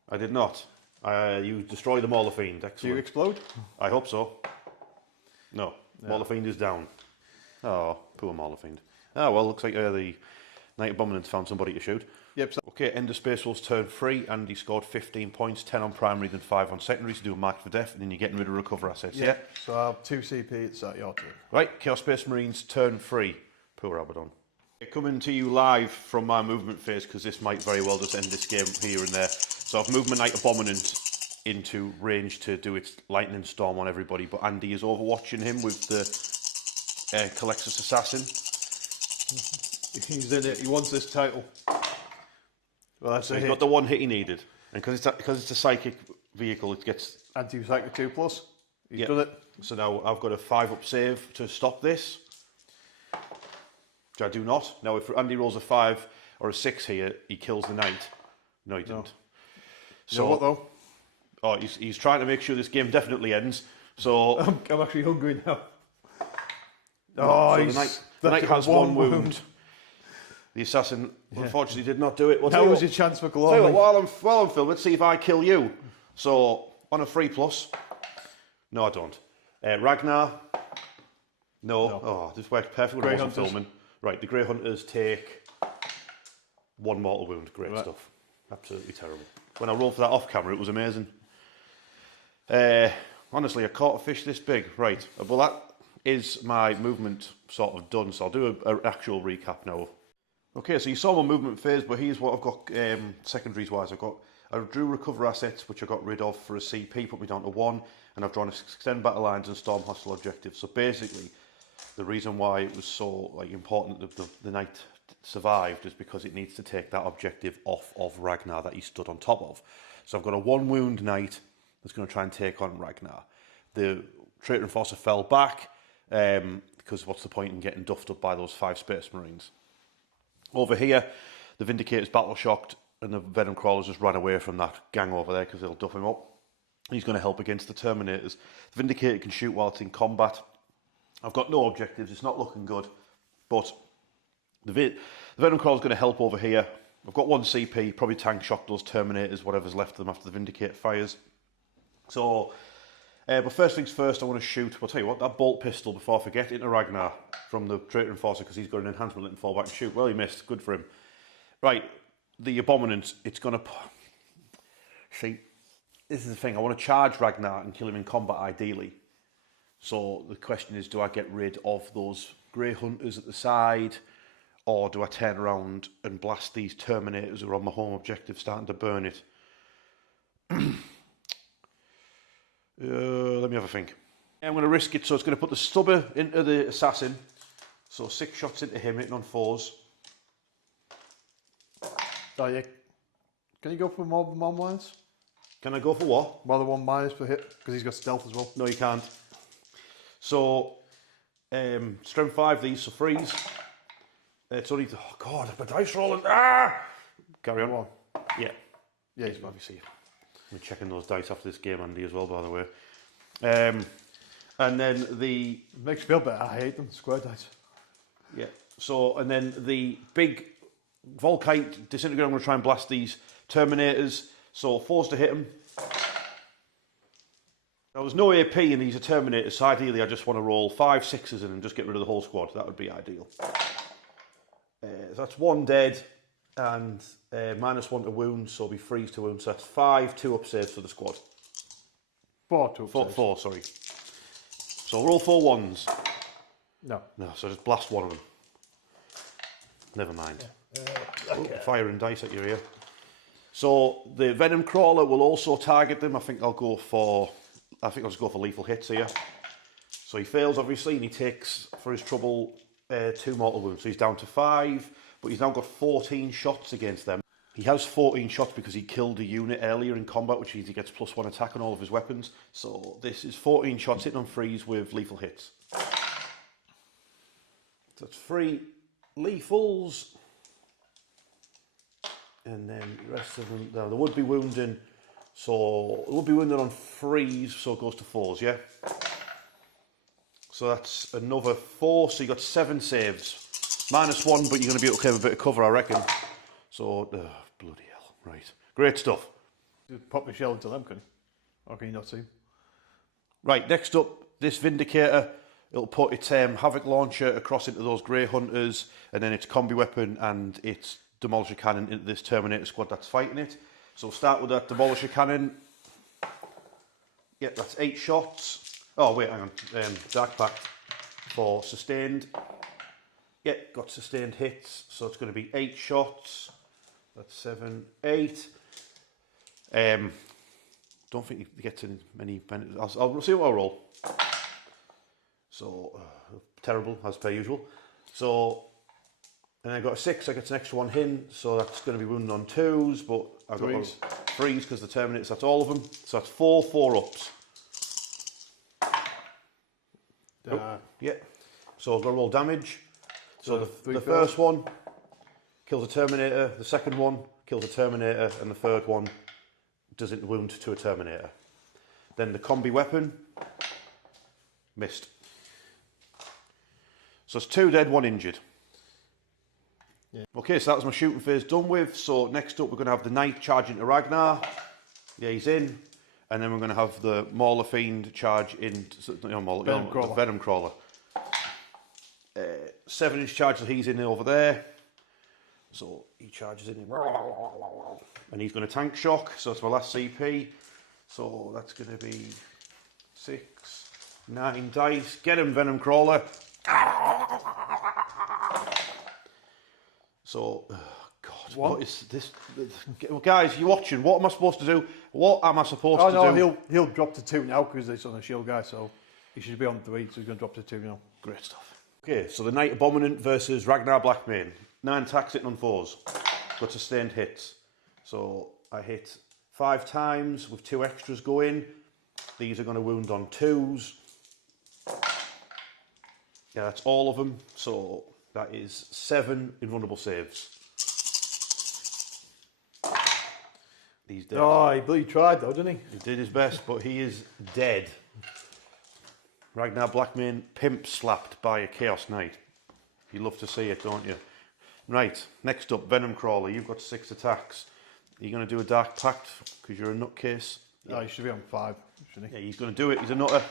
I did not. You destroy the Mauler Fiend. Excellent. Do you explode? I hope so. No. Yeah. Mauler Fiend is down. Oh, poor Mauler Fiend. Oh, well, looks like the Knight Abominants found somebody to shoot. Yep. So okay, End of Space Wolves turn 3, and he scored 15 points, 10 on primary, then 5 on secondary, to do a mark for death, and then you're getting rid of recover assets, yeah? So I have 2 CP, it's your turn. Right, Chaos Space Marines turn 3. Poor Abaddon. Coming to you live from my movement phase, because this might very well just end this game here and there. So I've moved my Knight Abominant into range to do its lightning storm on everybody, but Andy is overwatching him with the Colexus Assassin. He's in it, he wants this title. Well, that's so he's got the 1 hit he needed. And because it's a psychic vehicle, it gets... Anti-psychic 2+. He's done it. So now I've got a 5-up save to stop this. which I do not. Now, if Andy rolls a 5 or a 6 here, he kills the knight. No, he didn't. No. So, You know what, though? Oh, he's trying to make sure this game definitely ends. So I'm actually hungry now. Oh, so the knight has one wound. The assassin, unfortunately, did not do it. Well, that was your chance for glory. Tell you what, while I'm filming, let's see if I kill you. So, on a 3+. No, I don't. Ragnar. No. Oh, this worked perfectly when I wasn't filming. Right, the Grey Hunters take 1 mortal wound. Great stuff. Absolutely terrible. When I rolled for that off camera, it was amazing. Honestly, I caught a fish this big. Right, well that is my movement sort of done, so I'll do an actual recap now. Okay, so you saw my movement phase, but here's what I've got secondaries wise. I drew recover assets, which I got rid of for a CP, put me down to 1, and I've drawn extend battle lines and storm hostile objectives. So basically, the reason why it was so important that the knight survived is because it needs to take that objective off of Ragnar that he stood on top of. So I've got a 1 wound knight that's going to try and take on Ragnar. The Traitor Enforcer fell back because what's the point in getting duffed up by those 5 Space Marines? Over here, the Vindicator's battle shocked and the Venom Crawlers just ran away from that gang over there because they'll duff him up. He's going to help against the Terminators. The Vindicator can shoot while it's in combat. I've got no objectives, it's not looking good, but the Venom Crawler's going to help over here. I've got 1 CP, probably tank shock those Terminators, whatever's left of them after the Vindicator fires. So, but first things first, I want to shoot, I'll tell you what, that bolt pistol, before I forget, into Ragnar from the Traitor Enforcer, because he's got an enhancement, let him fall back and shoot. Well, he missed, good for him. Right, the Abominant, it's going to... See, this is the thing, I want to charge Ragnar and kill him in combat, ideally. So the question is, do I get rid of those Grey Hunters at the side, or do I turn around and blast these Terminators who are on my home objective, starting to burn it? Let me have a think. I'm going to risk it, so it's going to put the stubber into the assassin. So 6 shots into him, hitting on 4s. Oh, yeah. Can you go for more than 1 minus? Can I go for what? More than 1 minus per hit, because he's got stealth as well. No, you can't. So, strength 5, these, so freeze. It's only... Oh, God, my dice rolling. Ah! Carry on. Yeah. Yeah, he's fine. Obviously. I'm checking those dice after this game, Andy, as well, by the way. And then the... It makes me feel better. I hate them, square dice. Yeah. So, and then the big Volkite disintegrator, I'm going to try and blast these Terminators. So, 4s to hit them. Now, there's no AP in these Terminators, so ideally I just want to roll 5 6s in and just get rid of the whole squad. That would be ideal. So that's 1 dead and -1 to wound, so it'll be freeze to wound. So that's 5 2-up saves for the squad. 4 2-up saves. 4, sorry. So roll 4 1s. No. No, so just blast 1 of them. Never mind. Okay. Firing dice at your ear. So the Venom Crawler will also target them. I think I'll just go for lethal hits here. So he fails, obviously, and he takes, for his trouble, 2 mortal wounds. So he's down to 5, but he's now got 14 shots against them. He has 14 shots because he killed a unit earlier in combat, which means he gets +1 attack on all of his weapons. So this is 14 shots hitting on freeze with lethal hits. So that's 3 lethals. And then the rest of them, no, there would be wounding. So it would be wounded on freeze, so it goes to 4s, yeah? So that's another 4, so you got 7 saves. -1, but you're going to be able to have a bit of cover, I reckon. So, bloody hell, right. Great stuff. Just pop my shell into them, can you? Or can you not see them? Right, next up, this Vindicator. It'll put its Havoc Launcher across into those Grey Hunters, and then its Combi Weapon and its Demolisher Cannon into this Terminator squad that's fighting it. So we'll start with that Demolisher Cannon. Yeah, that's 8 shots. Oh, wait, hang on. Dark Pact for sustained. Yeah, got sustained hits. So it's going to be 8 shots. That's 7, 8. Don't think you get to many benefits. I'll see what I roll. So, terrible, as per usual. So, and I got a 6, I get an extra 1 hit, so that's going to be wounded on 2s, but I've got 3s because the Terminators, that's all of them. So that's 4 4-ups. Yeah. So I've got to roll damage. So the first one kills a Terminator, the second one kills a Terminator, and the third one doesn't wound to a Terminator. Then the combi weapon, missed. So it's 2 dead, 1 injured. Yeah. Okay, so that was my shooting phase done with. So next up we're going to have the Knight charging to Ragnar. Yeah, he's in. And then we're going to have the Mauler Fiend charge in... the Venom Crawler. 7-inch charge that he's in over there. So he charges in, and he's going to tank shock. So it's my last CP. So that's going to be 6, 9 dice. Get him, Venom Crawler. So, oh God, what is this? Guys, you watching? What am I supposed to do? What am I supposed to do? Oh no, he'll drop to 2 now because it's on a shield guy. So he should be on 3. So he's going to drop to 2 now. Great stuff. Okay, so the Knight Abominant versus Ragnar Blackmane. 9 attacks hitting on 4s. Got sustained hits. So I hit 5 times with 2 extras go in. These are going to wound on 2s. Yeah, that's all of them. So that is 7 invulnerable saves. He's dead. Oh, he tried though, didn't he? He did his best, but he is dead. Ragnar Blackmane pimp slapped by a Chaos Knight. You love to see it, don't you? Right, next up, Venom Crawler. You've got 6 attacks. Are you going to do a Dark Pact because you're a nutcase? No, he should be on 5, shouldn't he? Yeah, he's going to do it. He's a nutter.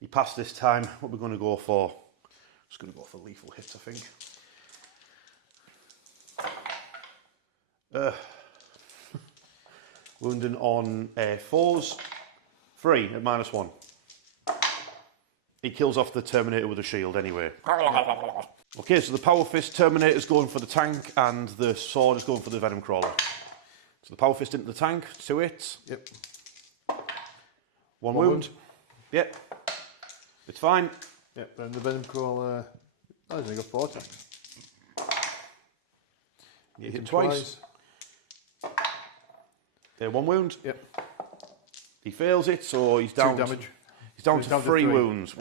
He passed this time. What we're going to go for? Just going to go for lethal hits, I think. Wounding on 4s. 3 at -1. He kills off the Terminator with a shield anyway. Okay, so the Power Fist Terminator's going for the tank and the sword is going for the Venom Crawler. So the Power Fist into the tank, 2 hits. Yep. 1 wound. Yep. It's fine. Yep, and the Venom Crawler... Oh, he's only got 4 attacks. You hit twice. 1 wound. Yep. He fails it, so he's down 2 damage. He's down to 3 wounds.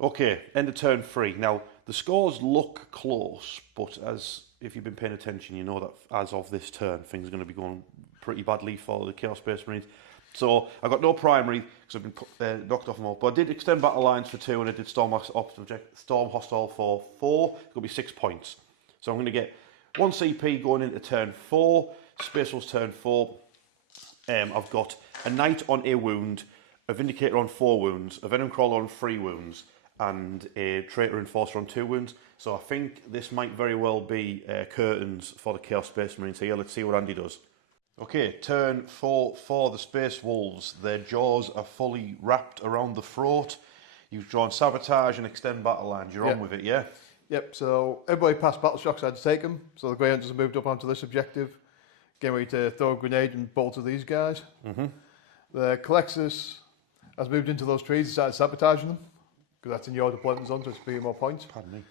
Okay, end of turn 3. Now, the scores look close, but as if you've been paying attention, you know that as of this turn, things are going to be going pretty badly for the Chaos Space Marines. So, I got no primary, because I've been knocked off them all. But I did extend battle lines for 2, and I did Storm Hostile for 4. It's going to be 6 points. So I'm going to get 1 CP going into turn 4, Space Wolf's turn 4. I've got a Knight on a wound, a Vindicator on 4 wounds, a Venom Crawler on 3 wounds, and a Traitor Enforcer on 2 wounds. So I think this might very well be curtains for the Chaos Space Marines here. Let's see what Andy does. Okay, turn 4 for the Space Wolves. Their jaws are fully wrapped around the throat. You've drawn Sabotage and Extend Battle Lines. You're on with it, yeah? Yep, so everybody past Battle Shocks had to take them. So the Greyhunters have moved up onto this objective. Getting ready to throw a grenade and bolt to these guys. The Colexus has moved into those trees and started sabotaging them. Because that's in your deployment zone, so it's 3 more points. Pardon me.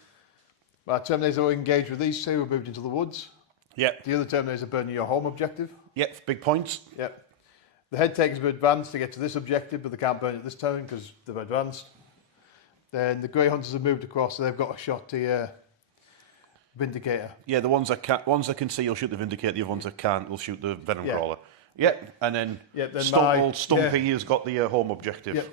Our Terminators are engaged with these 2, have moved into the woods. Yep. The other Terminators are burning your home objective. Yep, big points. Yep. The Head Takers have advanced to get to this objective, but they can't burn it this turn because they've advanced. Then the Grey Hunters have moved across, so they've got a shot to Vindicator. Yeah, the ones that can see, you'll shoot the Vindicator. The other ones that can't, will shoot the Venom Crawler. Yep, and then, old Stumpy has got the home objective. Yep.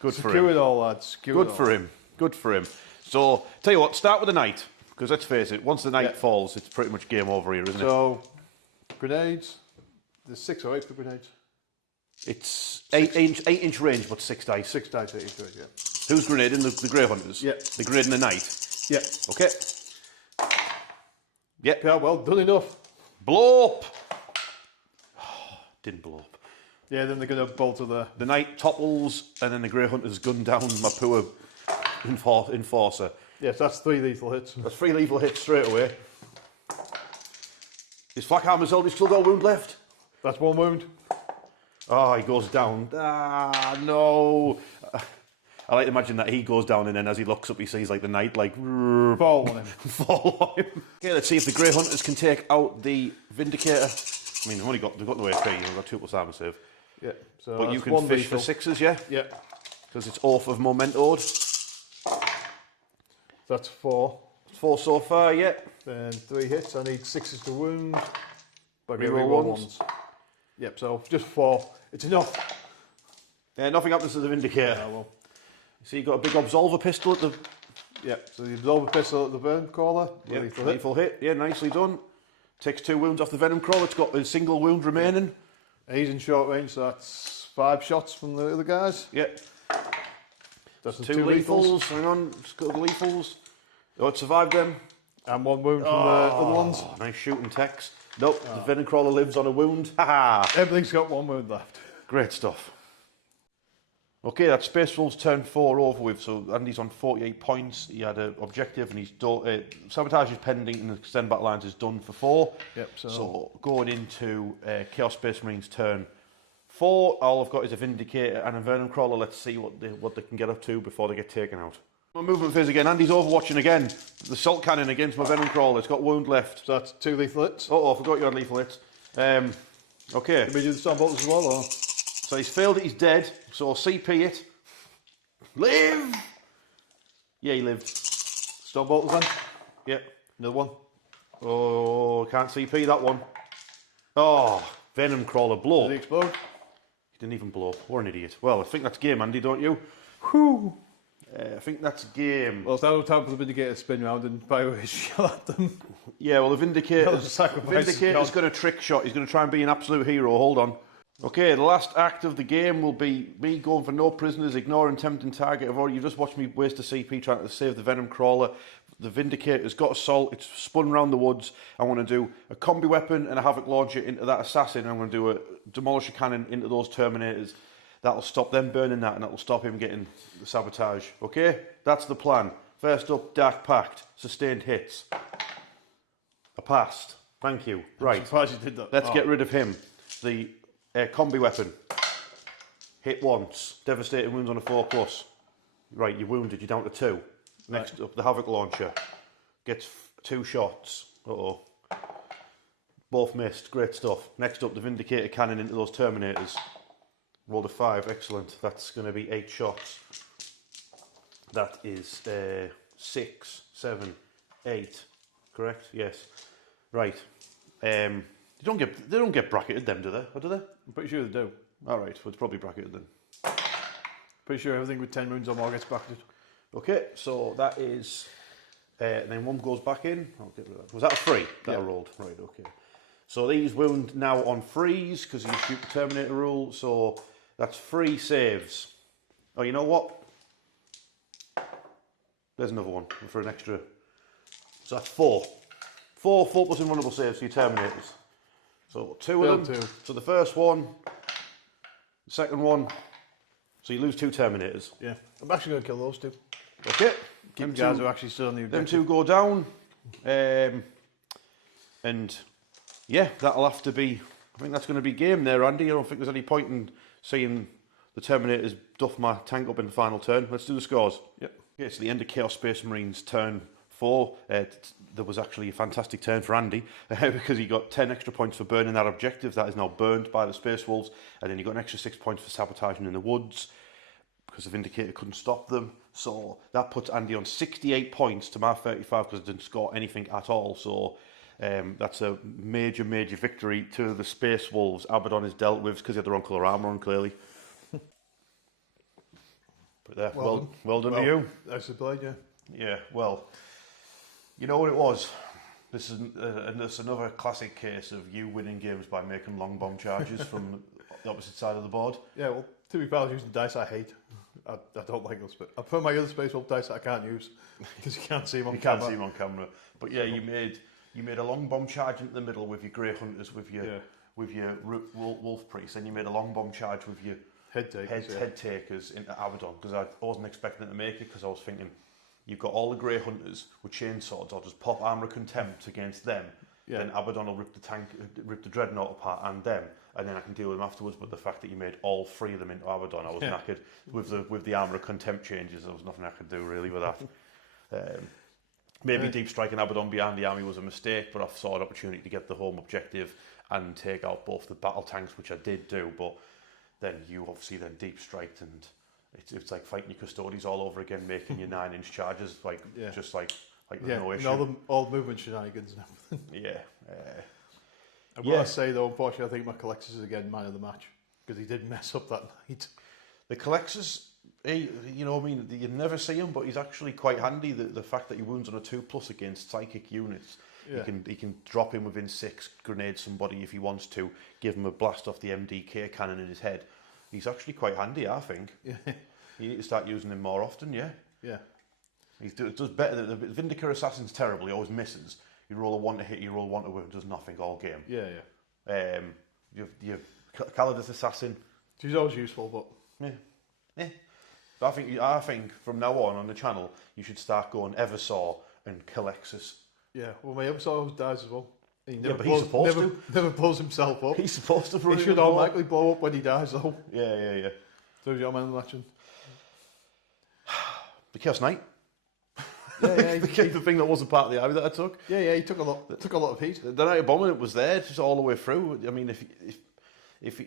Good for him. Secure it all, lads. Good for him. Good for him. So, tell you what, start with the Knight. Because let's face it, once the Knight falls, it's pretty much game over here, isn't it? So, grenades. There's 6 or 8 for grenades. It's 8-inch range, but 6 dice. 6 dice, 8 inch range, yeah. Who's grenading? The Grey Hunters? Yeah. The grenading the Knight? Yeah. Okay. Yep. Yeah, well, done enough. Blow up! Didn't blow up. Yeah, then they're going to bolt to the... The Knight topples, and then the Grey Hunters gun down my poor Enforcer. Yes, that's 3 lethal hits. That's 3 lethal hits straight away. Is Flak Hammer's Eldritch still got a wound left? That's 1 wound. Oh, he goes down. Ah, no. I like to imagine that he goes down and then as he looks up he sees like the Knight like... Fall on him. Fall on him. Okay, let's see if the Grey Hunters can take out the Vindicator. I mean, they've got no AP, they've got 2+ armor save. Yeah. So but you can fish for 6s, yeah? Yeah. Because it's off of Momentoed. That's 4. 4 so far, yeah. Then 3 hits. I need 6s to wound. But Reroll ones. Yep, so just 4. It's enough. Nothing happens to the Vindicator. Yeah, well. So you've got a big Absolver pistol at the... Yep, so the Absolver pistol at the Venom Crawler. Yep, lethal hit. Yeah, nicely done. Takes 2 wounds off the Venom Crawler. It's got a single wound remaining. He's in short range, so that's 5 shots from the other guys. Yep. That's 2 lethals. Hang on, just got the lethals. Oh, it survived them. And 1 wound from the other ones. Nice shooting text. Nope, the Venom Crawler lives on a wound. Ha! Everything's got 1 wound left. Great stuff. Okay, that's Space Wolves turn 4 over with. So Andy's on 48 points. He had an objective, and he's done. Sabotage is pending, and the extend battle lines is done for 4. Yep. So going into Chaos Space Marines turn 4, all I've got is a Vindicator and a Venom Crawler. Let's see what they can get up to before they get taken out. My movement phase again. Andy's overwatching again. The Salt Cannon against my Venom Crawler. It's got wound left. So that's 2 lethal hits. Oh, I forgot you had lethal hits. Okay. Can we do the storm bolts as well, or? So he's failed it, he's dead. So CP it. Live! Yeah, he lived. Storm bolts then? Yep. Another one. Oh, can't CP that one. Oh, Venom Crawler blow. Did he explode? He didn't even blow. What an idiot. Well, I think that's game, Andy, don't you? Whew. I think that's game. Well, it's now time for the Vindicator to spin round and fire his shell at them. Yeah, well, the Vindicator's Vindicator's got a trick shot. He's going to try and be an absolute hero. Hold on. Okay, the last act of the game will be me going for no prisoners, ignoring tempting target. You've just watched me waste a CP trying to save the Venom Crawler. The Vindicator's got assault. It's spun around the woods. I want to do a combi weapon and a Havoc launcher into that assassin. I'm going to do a Demolisher cannon into those Terminators. That'll stop them burning that, and that'll stop him getting the sabotage. Okay? That's the plan. First up, Dark Pact. Sustained hits. I passed. Thank you. Right. I'm surprised you did that. Let's get rid of him. The combi weapon. Hit once. Devastating wounds on a 4+. Right, you're wounded. You're down to 2. Next up, the Havoc launcher. Gets 2 shots. Uh-oh. Both missed. Great stuff. Next up, the Vindicator cannon into those Terminators. Rolled a 5, excellent. That's going to be 8 shots. That is 6, 7, 8. Correct? Yes. Right. They don't get bracketed, them, do they? Or do they? I'm pretty sure they do. All right. Well, it's probably bracketed then. Pretty sure everything with 10 wounds or more gets bracketed. Okay. So that is. Then 1 goes back in. I'll get rid of that. Was that a 3 that I rolled? Right. Okay. So these wound now on freeze because you shoot the Terminator rule. So that's 3 saves. Oh, you know what? There's another one for an extra. So that's 4. 4 plus invulnerable saves for your Terminators. So 2 of them. 2. So the first one, the second one. So you lose 2 Terminators. Yeah. I'm actually going to kill those 2. Okay. Them guys are actually still on the objective. Them 2 go down. And yeah, that'll have to be. I think that's going to be game there, Andy. I don't think there's any point in seeing the Terminators duff my tank up in the final turn. Let's do the scores. Yep. Okay, it's the end of Chaos Space Marines turn 4. There was actually a fantastic turn for Andy because he got 10 extra points for burning that objective. That is now burned by the Space Wolves. And then he got an extra 6 points for sabotaging in the woods because the Vindicator couldn't stop them. So that puts Andy on 68 points to my 35 because I didn't score anything at all. So that's a major, major victory to the Space Wolves. Abaddon is dealt with because he had the wrong colour armour on, clearly. But there, well done to you. That's the blade, yeah. Yeah, well, you know what it was? This is another classic case of you winning games by making long bomb charges from the opposite side of the board. Yeah, well, to be fair, I was using dice I hate. I don't like those. I prefer my other Space Wolf dice that I can't use because you can't see them on camera. You can't see them on camera. But yeah, you made a long bomb charge into the middle with your Grey Hunters, with your Wolf Priest, and you made a long bomb charge with your head takers into Abaddon because I wasn't expecting it to make it because I was thinking you've got all the Grey Hunters with chainswords. I'll just pop Armour of Contempt against them. Yeah. Then Abaddon will rip the Dreadnought apart and them, and then I can deal with them afterwards. But the fact that you made all 3 of them into Abaddon, I was knackered with the Armour of Contempt changes. There was nothing I could do really with that. Maybe deep striking Abaddon behind the army was a mistake, but I saw an opportunity to get the home objective and take out both the battle tanks, which I did do. But then you obviously then deep striked it's like fighting your custodies all over again, making your 9-inch charges just like no issue. And all the movement shenanigans and everything. Yeah. And what I say though, unfortunately, I think my Colexus is again man of the match because he did mess up that night. The Colexus, you know, I mean, you never see him, but he's actually quite handy. The fact that he wounds on a 2+ against psychic units, he can drop in within 6, grenade somebody if he wants to, give him a blast off the MDK cannon in his head. He's actually quite handy, I think. Yeah. You need to start using him more often, yeah. Yeah. He does better. The Vindicator Assassin's terrible. He always misses. You roll a 1 to hit, you roll 1 to win, does nothing all game. Yeah. Your Calidus Assassin. She's always useful, but yeah. But I think from now on the channel, you should start going Eversaw and Colexus. Yeah. Well, my Eversaw always dies as well. But he's supposed to. Never blows himself up. He's supposed to. He should automatically blow up when he dies, though. Yeah. So your man matching. The Chaos Knight. Yeah. The thing that wasn't part of the army that I took. Yeah. He took a lot of heat. The Night of Bombing was there just all the way through. I mean, if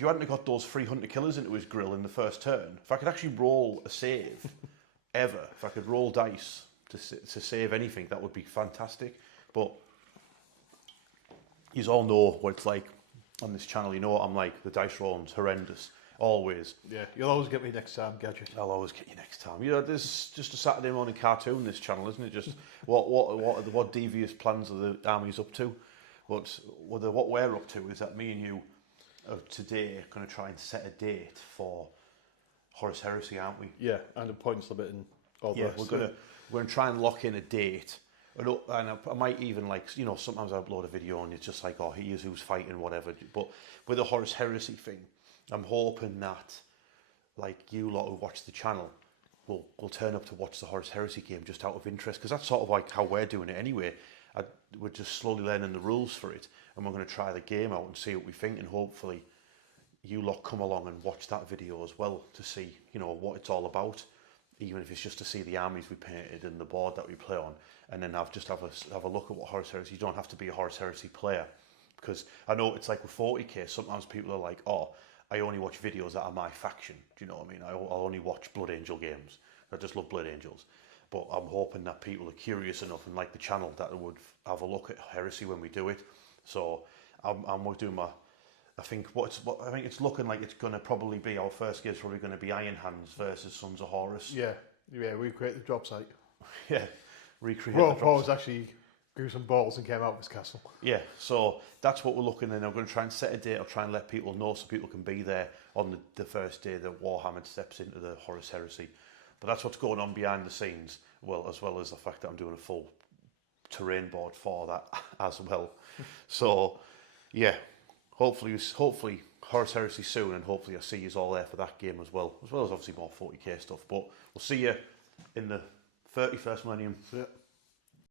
you hadn't got those 3 hunter killers into his grill in the first turn, if I could actually roll a save ever, if I could roll dice to save anything, that would be fantastic. But you all know what it's like on this channel. You know what I'm like. The dice rolling's horrendous. Always. Yeah, you'll always get me next time, Gadget. I'll always get you next time. You know, there's just a Saturday morning cartoon, this channel, isn't it? Just what devious plans are the armies up to? What we're up to is that me and you are today going to try and set a date for Horus Heresy, aren't we? Yeah, and a points limit and all that. We're going to try and lock in a date. And I might even, like, you know, sometimes I upload a video and it's just like, oh, here's who's fighting, whatever. But with the Horus Heresy thing, I'm hoping that, like, you lot who watch the channel will turn up to watch the Horus Heresy game just out of interest, because that's sort of like how we're doing it anyway. We're just slowly learning the rules for it, and we're going to try the game out and see what we think, and hopefully you lot come along and watch that video as well to see, you know, what it's all about, even if it's just to see the armies we painted and the board that we play on, and then have a look at what Horus Heresy. You don't have to be a Horus Heresy player, because I know it's like with 40k, sometimes people are like, oh, I only watch videos that are my faction. Do you know what I mean? I'll only watch Blood Angel games. I just love Blood Angels. But I'm hoping that people are curious enough and like the channel that would have a look at Heresy when we do it. So I'm doing my. I think it's looking like it's going to probably be our first game. Is probably going to be Iron Hands versus Sons of Horus. Yeah. Recreate the drop site. Yeah, recreate. Well, Horus actually grew some balls and came out of his castle. Yeah, so that's what we're looking at. I'm going to try and set a date. I'll try and let people know so people can be there on the first day that Warhammer steps into the Horus Heresy. But that's what's going on behind the scenes, as well as the fact that I'm doing a full terrain board for that as well. So, yeah, hopefully Horus Heresy soon, and hopefully I see you all there for that game as well as obviously more 40k stuff. But we'll see you in the 31st millennium. Yeah.